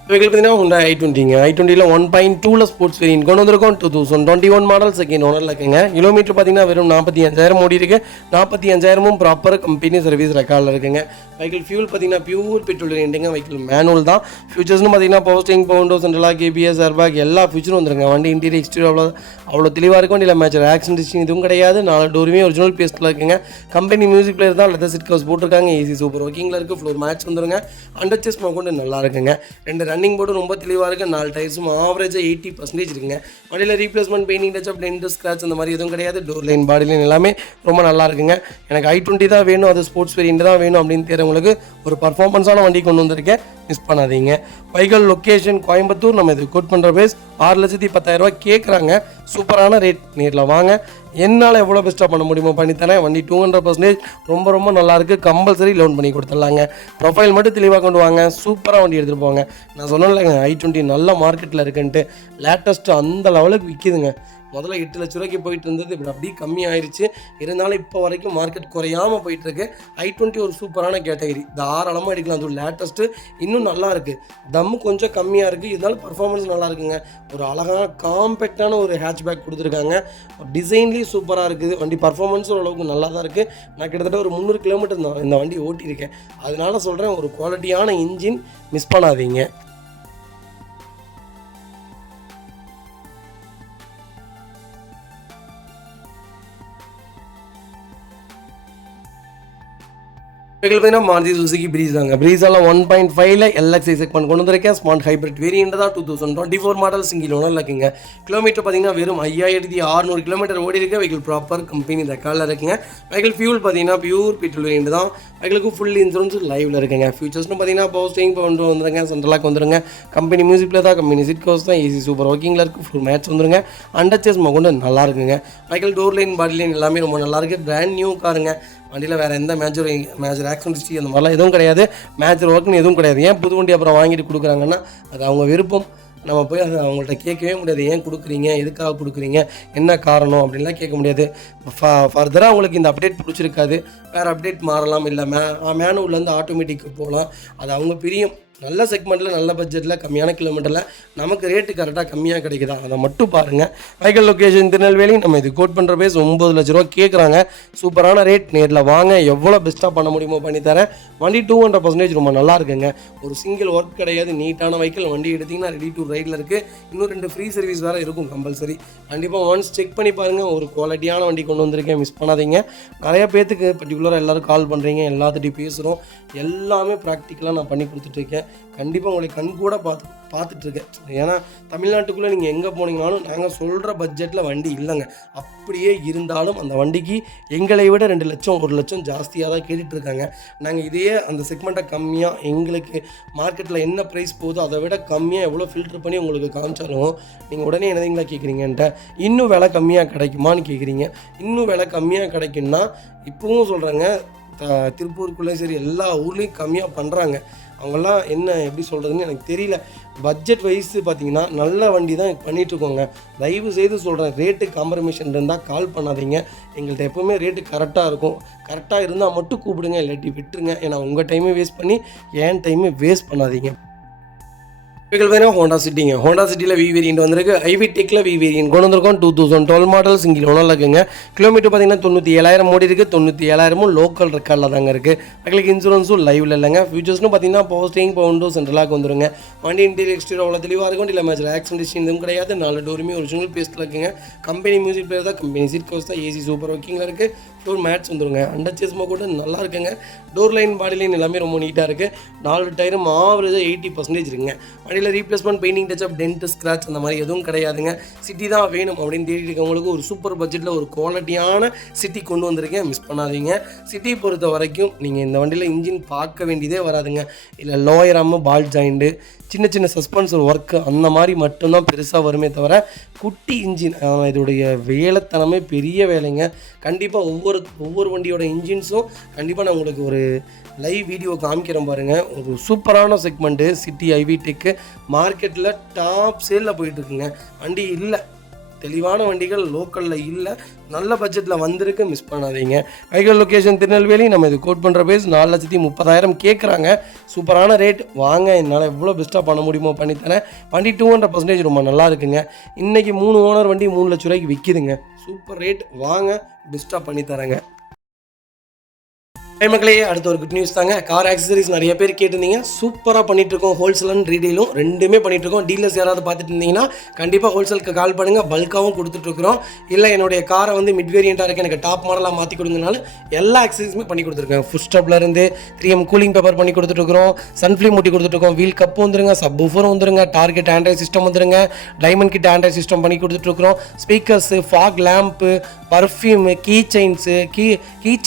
வெஹிக்கிள் பார்த்தீங்கன்னா Hyundai i20ங்க. i20ல் 1.2ல ஸ்போர்ட்ஸ் வேரியன்ட் கொண்டு வந்திருக்கோம். 2021 மாடல் செகண்ட் ஓனரில் இருக்குங்க. கிலோமீட்டர் பார்த்தீங்கன்னா வெறும் 45,000 ஓடி இருக்குது. 45,000ம் ப்ராப்பர் கம்பெனி சர்வீஸ் ரெக்கார்டில் இருக்குங்க. வெஹிக்கிள் ஃபியூல் பார்த்தீங்கன்னா பியூர் பெட்ரோல் வேரியன்ட்டுங்க. வெஹிக்கிள் மேனுவல் தான். ஃபியூச்சர்ஸ்னு பார்த்தீங்கன்னா power steering, power window, central lock ABS airbag எல்லா ஃபியூச்சரும் வந்துருங்க. வண்டி இன்டீரியர் எக்ஸ்டீரியர் அவ்வளோ தெளிவாக இருக்கும். இல்லை மேட்ச் ஆக்சிடென்ட் இதுவும் கிடையாது. 4 டோருமே ஒரிஜினல் பேஸ்டில் இருக்குங்க. கம்பெனி மியூசிக் பிளேயர் தான், லெதர் சீட் கவர்ஸ் போட்டிருக்காங்க. ஏசி சூப்பர் ஒர்க்கிங்கில் இருக்குது. ஃப்ளோர் மேட்ச் வந்துருங்க. அண்டர்சேஸ் கொண்டு நல்லா இருக்குங்க. 2 ரன்னிங் போர்டு ரொம்ப தெளிவாக இருக்குது. 4 டயர்ஸும் ஆவரேஜாக 80% இருக்குங்க. வண்டியில் replacement, painting touch up, dent scratch அந்த மாதிரி எதுவும் கிடையாது. டோர் லைன், பாடி லைன் எல்லாமே ரொம்ப நல்லா இருக்குங்க. எனக்கு i20 தான் வேணும், அது ஸ்போர்ட்ஸ் வேரியன்ட் தான் வேணும் அப்படின்னு தெரிஞ்சவங்களுக்கு ஒரு பர்ஃபார்மன்ஸான வண்டி கொண்டு வந்திருக்கேன், மிஸ் பண்ணாதீங்க. Vehicle location Coimbatore. நம்ம இது கோட் பண்ணுற பேஸ் 6,10,000 கேட்குறாங்க. சூப்பரான ரேட். நேரில் வாங்க, என்னால் எவ்வளோ பெஸ்ட்டாக பண்ண முடியுமோ பண்ணித்தரேன். வண்டி 200% ரொம்ப ரொம்ப நல்லாயிருக்கு. கம்பல்சரி லோன் பண்ணி கொடுத்துடலாங்க. ப்ரொஃபைல் மட்டும் தெளிவாக கொண்டு வாங்க, சூப்பராக வண்டி எடுத்துகிட்டு போங்க. நான் சொன்னேன்லங்க i20 நல்ல மார்க்கெட்டில் இருக்குன்ட்டு. லேட்டஸ்ட்டு அந்த லெவலுக்கு விற்கிதுங்க. முதல்ல 8 லட்ச ரூபாய்க்கு போயிட்டு இருந்தது, இப்படி அப்படியே கம்மி ஆயிடுச்சு. இருந்தாலும் இப்போ வரைக்கும் மார்க்கெட் குறையாமல் போயிட்டுருக்கு. i20 ஒரு சூப்பரான கேட்டகரி, தாராளமாக எடுக்கலாம். அது லேட்டஸ்ட்டு, இன்னும் நல்லா இருக்குது. தம்மு கொஞ்சம் கம்மியாக இருக்குது, இருந்தாலும் பர்ஃபார்மன்ஸ் நல்லா இருக்குங்க. ஒரு அழகான காம்பேக்டான ஒரு ஹேட்ச்பேக் கொடுத்துருக்காங்க. டிசைன்லேயும் சூப்பராக இருக்குது. வண்டி பர்ஃபார்மன்ஸும் ஓரளவுக்கு நல்லா தான் இருக்குது. நான் கிட்டத்தட்ட ஒரு 300 கிலோமீட்டர் இந்த வண்டி ஓட்டியிருக்கேன். அதனால சொல்கிறேன், ஒரு குவாலிட்டியான இன்ஜின், மிஸ் பண்ணாதீங்க. வெஹிக்கிள் பார்த்தீங்கன்னா மாருதி சுசுகி பிரீஸ் தாங்க. பிரீஸால் 1.5ல எல்எக்ஸ்ஐ செக்மெண்ட் கொண்டு வந்திருக்கேன். ஸ்மார்ட் ஹைப்ரிட் வேரியன்ட் தான். 2024 மாடல் சிங்கிள் ஓனரில் இருக்குங்க. கிலோமீட்டர் பார்த்தீங்கன்னா வெறும் 5,600 கிலோமீட்டர் ஓடி இருக்குது. வெஹிக்கிள் ப்ராப்பர் கம்பெனி ரெக்கார்டில் இருக்குங்க. வெஹிக்கிள் ஃபியூல் பார்த்தீங்கன்னா பியூர் பெட்ரோல் வேரியன்ட் தான். வெஹிக்கிளுக்கு ஃபுல் இன்சூரன்ஸ் லைவில் இருக்குங்க. ஃபியூச்சர்ஸ்னு பார்த்தீங்கன்னா பவர் ஸ்டீரிங், பவர் விண்டோ வந்துருங்க, சென்ட்ரலாக வந்துருங்க. கம்பெனி மியூசிக் பிளேயர் தான், கம்பெனி சீட் கவர்ஸ் தான், ஏசி சூப்பர் ஒர்க்கிங்கில் இருக்குது. ஃபுல் மேட்ச் வந்துருங்க. அண்டர்சேஸ் கொண்டு நல்லா இருக்குங்க. Vehicle door line, body line எல்லாமே ரொம்ப நல்லா இருக்குது. பிராண்ட் நியூ காருங்க. வண்டியில் வேறு எந்த மேஜர் ஆக்சிடென்ட் ஹிஸ்ட்ரி அந்த மாதிரிலாம் எதுவும் கிடையாது. மேஜர் ஒர்க்குன்னு எதுவும் கிடையாது. ஏன் புது வண்டி அப்புறம் வாங்கிட்டு கொடுக்குறாங்கன்னா அது அவங்க விருப்பம். நம்ம போய் அதை அவங்கள்ட்ட கேட்கவே முடியாது. ஏன் கொடுக்குறீங்க, எதுக்காக கொடுக்குறீங்க, என்ன காரணம் அப்படின்லாம் கேட்க முடியாது. ஃபர்தராக அவங்களுக்கு இந்த அப்டேட் பிடிச்சிருக்காது, வேறு அப்டேட் மாறலாம். இல்லை மேனுவல்லேருந்து ஆட்டோமேட்டிக்கு போகலாம். அது அவங்க பிரியும். நல்ல செக்மெண்ட்டில் நல்ல பட்ஜெட்டில் கம்மியான கிலோமீட்டரில் நமக்கு ரேட்டு கரெக்டாக கம்மியாக கிடைக்குதா அதை மட்டும் பாருங்கள். Vehicle location Tirunelveli. நம்ம இது கோட் பண்ணுற பேஸ் 9 லட்ச ரூபா கேட்குறாங்க. சூப்பரான ரேட். நேரில் வாங்க, எவ்வளோ பெஸ்ட்டாக பண்ண முடியுமோ பண்ணித்தரேன். வண்டி 200% ரொம்ப நல்லா இருக்குங்க. ஒரு சிங்கிள் ஒர்க் கிடையாது. நீட்டான வெஹிக்கிள். வண்டி எடுத்திங்கன்னா ரெடி டு ரைடில் இருக்குது. இன்னும் 2 ஃப்ரீ சர்வீஸ் வேறு இருக்கும் கம்பல்சரி. கண்டிப்பாக ஒன்ஸ் செக் பண்ணி பாருங்கள். ஒரு குவாலிட்டியான வண்டி கொண்டு வந்திருக்கேன், மிஸ் பண்ணாதீங்க. நிறையா பேர்த்துக்கு பர்டிகுலராக எல்லோரும் கால் பண்ணுறீங்க, எல்லாத்துட்டையும் பேசுகிறோம். எல்லாமே ப்ராக்டிக்கலாக நான் பண்ணி கொடுத்துட்ருக்கேன். கண்டிப்பாக உங்களை கண் கூட பார்த்துட்ருக்கேன். ஏன்னா தமிழ்நாட்டுக்குள்ளே நீங்கள் எங்கே போனீங்கனாலும் நாங்கள் சொல்கிற பட்ஜெட்டில் வண்டி இல்லைங்க. அப்படியே இருந்தாலும் அந்த வண்டிக்கு எங்களை விட 2 லட்சம் 1 லட்சம் ஜாஸ்தியாக தான் கேட்டுட்ருக்காங்க. நாங்கள் இதையே அந்த செக்மெண்ட்டை கம்மியாக எங்களுக்கு மார்க்கெட்டில் என்ன ப்ரைஸ் போகுதோ அதை விட கம்மியாக எவ்வளோ ஃபில்ட்ரு பண்ணி உங்களுக்கு காமிச்சாலும் நீங்கள் உடனே என்னதுங்களா கேட்குறீங்கன்ட்ட இன்னும் விலை கம்மியாக கிடைக்குமான்னு கேட்குறீங்க. இன்னும் விலை கம்மியாக கிடைக்குன்னா இப்போவும் சொல்கிறேங்க, திருப்பூருக்குள்ளே சரி எல்லா ஊர்லேயும் கம்மியாக பண்ணுறாங்க. அவங்கெல்லாம் என்ன எப்படி சொல்கிறதுன்னு எனக்கு தெரியல. பட்ஜெட் வைஸு பார்த்தீங்கன்னா நல்ல வண்டி தான் பண்ணிகிட்ருக்கோங்க. தயவு செய்து சொல்கிறேன், ரேட்டு காம்ப்ரமைஷன் இருந்தால் கால் பண்ணாதீங்க. எங்கள்கிட்ட எப்போவுமே ரேட்டு கரெக்டாக இருக்கும். கரெக்டாக இருந்தால் மட்டும் கூப்பிடுங்க, இல்லாட்டி விட்டுருங்க. ஏன்னா உங்கள் டைமே வேஸ்ட் பண்ணி என் டைமே வேஸ்ட் பண்ணாதீங்க. வெஹிக்கிள் வேணும் ஹோண்டா சிட்டிங்க. ஹோண்டா சிட்டியில் வி வேரியன்ட் வந்திருக்கு. ஐவி டெக்கில் வி வேரியன்ட் கொண்டு வந்திருக்கோம். 2012 மாடல் சிங்கிள் ஓனர் இருக்குங்க. கிலோமீட்டர் பார்த்தீங்கன்னா 97,000 ஓடி இருக்குது. 97,000 லோக்கல் ரெக்கார்டில் தாங்க இருக்குது. அதுக்கு இன்சூரன்ஸும் லைவில் இல்லைங்க. ஃபியூச்சர்ஸ்னு பார்த்தீங்கன்னா பவர் ஸ்டீரிங், பவர் விண்டோ, சென்ட்ரலாக வந்துருங்க. வண்டி இன்டீரியர் எக்ஸ்டீரியர் அவ்வளோ தெளிவாக இருக்கும். இல்லை மேட்ச் ஆக்சிடென்ட் எதுவும் கிடையாது. 4 டோருமே ஒரிஜினல் பேஸ்ட்டில் இருக்குங்க. கம்பெனி மியூசிக் பிளேயர் தான். கம்பெனி சீட் கவர்ஸ் தான். ஏசி சூப்பர் ஒர்க்கிங்கில் இருக்குது. ஃப்ளோர் மேட்ச் வந்துருங்க. அண்டர் சேஸ்மா கூட நல்லா இருக்குங்க. டோர் லைன், பாடி லைன் எல்லாமே ரொம்ப நீட்டாக இருக்குது. 4 டயரும் ஆவரேஜாக 80% இருக்குங்க. வண்டியில் replacement, painting touch up, dent, scratch அந்த மாதிரி எதுவும் கிடையாதுங்க. சிட்டி தான் வேணும் அப்படின்னு தேடிட்டு இருக்கவங்களுக்கு ஒரு சூப்பர் பட்ஜெட்டில் ஒரு குவாலிட்டியான சிட்டி கொண்டு வந்திருக்கேன், மிஸ் பண்ணாதீங்க. சிட்டி பொறுத்த வரைக்கும் நீங்கள் இந்த வண்டியில் இன்ஜின் பார்க்க வேண்டியதே வராதுங்க. இல்லை லோயர் ஆம், பால் ஜாயிண்ட்டு, சின்ன சின்ன சஸ்பென்சர் ஒர்க்கு அந்த மாதிரி மட்டும்தான் பெருசாக வருமே தவிர குட்டி இன்ஜின் இதோடைய வேலைத்தனமே பெரிய வேலைங்க. கண்டிப்பாக ஒவ்வொரு வண்டியோட இன்ஜின்ஸும் கண்டிப்பாக நான் உங்களுக்கு ஒரு லைவ் வீடியோ காமிக்கிறேன் பாருங்கள். ஒரு சூப்பரான செக்மெண்ட்டு சிட்டி ஐவி டெக்கு. மார்க்கெட்டில் டாப் சேலில் போயிட்டுருக்குங்க. வண்டி இல்லை, தெளிவான வண்டிகள் லோக்கலில் இல்லை, நல்ல பட்ஜெட்டில் வந்திருக்கு, மிஸ் பண்ணாதீங்க. Vehicle location Tirunelveli. நம்ம இது கோட் பண்ணுற பேஸ் 4,30,000 கேட்குறாங்க. சூப்பரான ரேட். வாங்க, என்னால் எவ்வளோ பெஸ்ட்டாக பண்ண முடியுமோ பண்ணித்தரேன். வண்டி 200% ரொம்ப நல்லா இருக்குங்க. இன்றைக்கி 3 ஓனர் வண்டி 3 லட்ச ரூபாய்க்கு விற்கிதுங்க. Super rate. வாங்க, பெஸ்ட்டாக பண்ணித்தரேங்க. மக்களே, அடுத்த ஒரு குட் நியூஸ் தாங்க. கார் ஆக்சசரிஸ் நிறைய பேர் கேட்டிருந்தீங்க. சூப்பராக பண்ணிகிட்ருக்கோம். ஹோல்சேல் அண்ட் ரீடெயிலும் ரெண்டுமே பண்ணிகிட்ருக்கோம். டீலர்ஸ் யாராவது பார்த்துட்டு இருந்தீங்கன்னா கண்டிப்பாக ஹோல்சேலுக்கு கால் பண்ணுங்கள். பல்காகவும் கொடுத்துட்ருக்குறோம். இல்லை என்னுடைய காரை வந்து மிட் வேரியண்ட்டாக இருக்குது, எனக்கு டாப் மாடலாக மாற்றி கொடுங்கனாலும் எல்லா ஆக்சசரிஸுமே பண்ணி கொடுத்துருக்கேன். ஃபுட் ஸ்டாப்லேருந்து 3M கூலிங் பேப்பர் பண்ணி கொடுத்துட்ருக்குறோம். சன்ஃப்ளீம் மூட்டி கொடுத்துட்ருக்கோம். வீல் கப்பு வந்துருங்க, சப் ஊஃபரும் வந்துருங்க, டார்கெட் ஆண்ட்ராய்ட் சிஸ்டம் வந்துருங்க, டைமண்ட் கிட் ஆண்ட்ராய்ட் சிஸ்டம் பண்ணி கொடுத்துட்ருக்குறோம். Speakers, fog lamp, perfume, key chains, key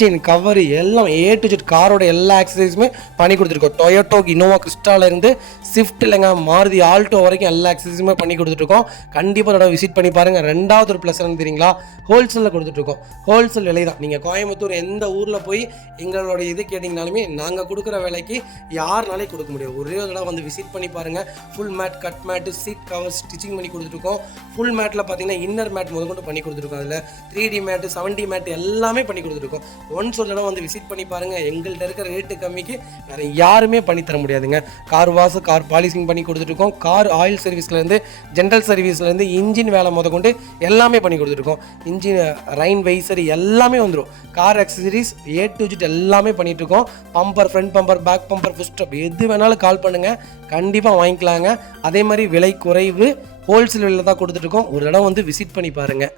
chain cover எல்லாம் A to Z காரோட எல்லா ஆக்சசரிஸுமே பண்ணி கொடுத்துருக்கோம். டொயோட்டோ, இனோவா கிறிஸ்டாலேருந்து ஸ்விஃப்ட் இல்லைங்க, மாருதி ஆல்டோ வரைக்கும் எல்லா ஆக்சசரிஸுமே பண்ணி கொடுத்துட்ருக்கோம். கண்டிப்பாக அதோட விசிட் பண்ணி பாருங்கள். ரெண்டாவது ஒரு ப்ளஸ் என்ன தெரியுங்களா, ஹோல்சேலில் கொடுத்துட்ருக்கோம். ஹோல்சேல் விலை தான். நீங்கள் கோயம்புத்தூர் எந்த ஊரில் போய் எங்களோட இது கேட்டிங்கனாலுமே நாங்கள் கொடுக்குற விலைக்கு யாருனாலே கொடுக்க முடியும். ஒரே ஒரு தடவை வந்து விசிட் பண்ணி பாருங்கள். Full mat, cut mat, seat cover stitching பண்ணி கொடுத்துட்ருக்கோம். ஃபுல் மேட்டில் பார்த்தீங்கன்னா இன்னர் மேட் முதற்கொண்டு பண்ணி கொடுத்துருக்கோம். அதில் 3D மேட்டு, 7D மேட்டு எல்லாமே பண்ணி கொடுத்துருக்கோம். ஒன்ஸ் ஒரு தடவை வந்து விசிட் பண்ணி பாருங்கள். எங்கள்கிட்ட இருக்கிற ரேட்டு கம்மிக்கு வேறு யாருமே பண்ணி தர முடியாதுங்க. கார் வாஷ், கார் பாலிசிங் பண்ணி கொடுத்துட்ருக்கோம். கார் ஆயில் சர்வீஸ்லேருந்து, ஜென்ரல் சர்வீஸ்லேருந்து, இன்ஜின் வேலை முதற்கொண்டு எல்லாமே பண்ணி கொடுத்துருக்கோம். இன்ஜின் ரைன் வைசர் எல்லாமே வந்துடும். Car accessories A to Z எல்லாமே பண்ணிகிட்ருக்கோம். Bumper, front bumper, back bumper, foot stop எது வேணாலும் கால் பண்ணுங்கள், கண்டிப்பாக வாங்கிக்கலாங்க. அதே மாதிரி விலை குறைவு, ஹோல்சேல் விலையில் தான் கொடுத்துட்ருக்கோம். ஒரு இடம் வந்து விசிட் பண்ணி பாருங்கள்.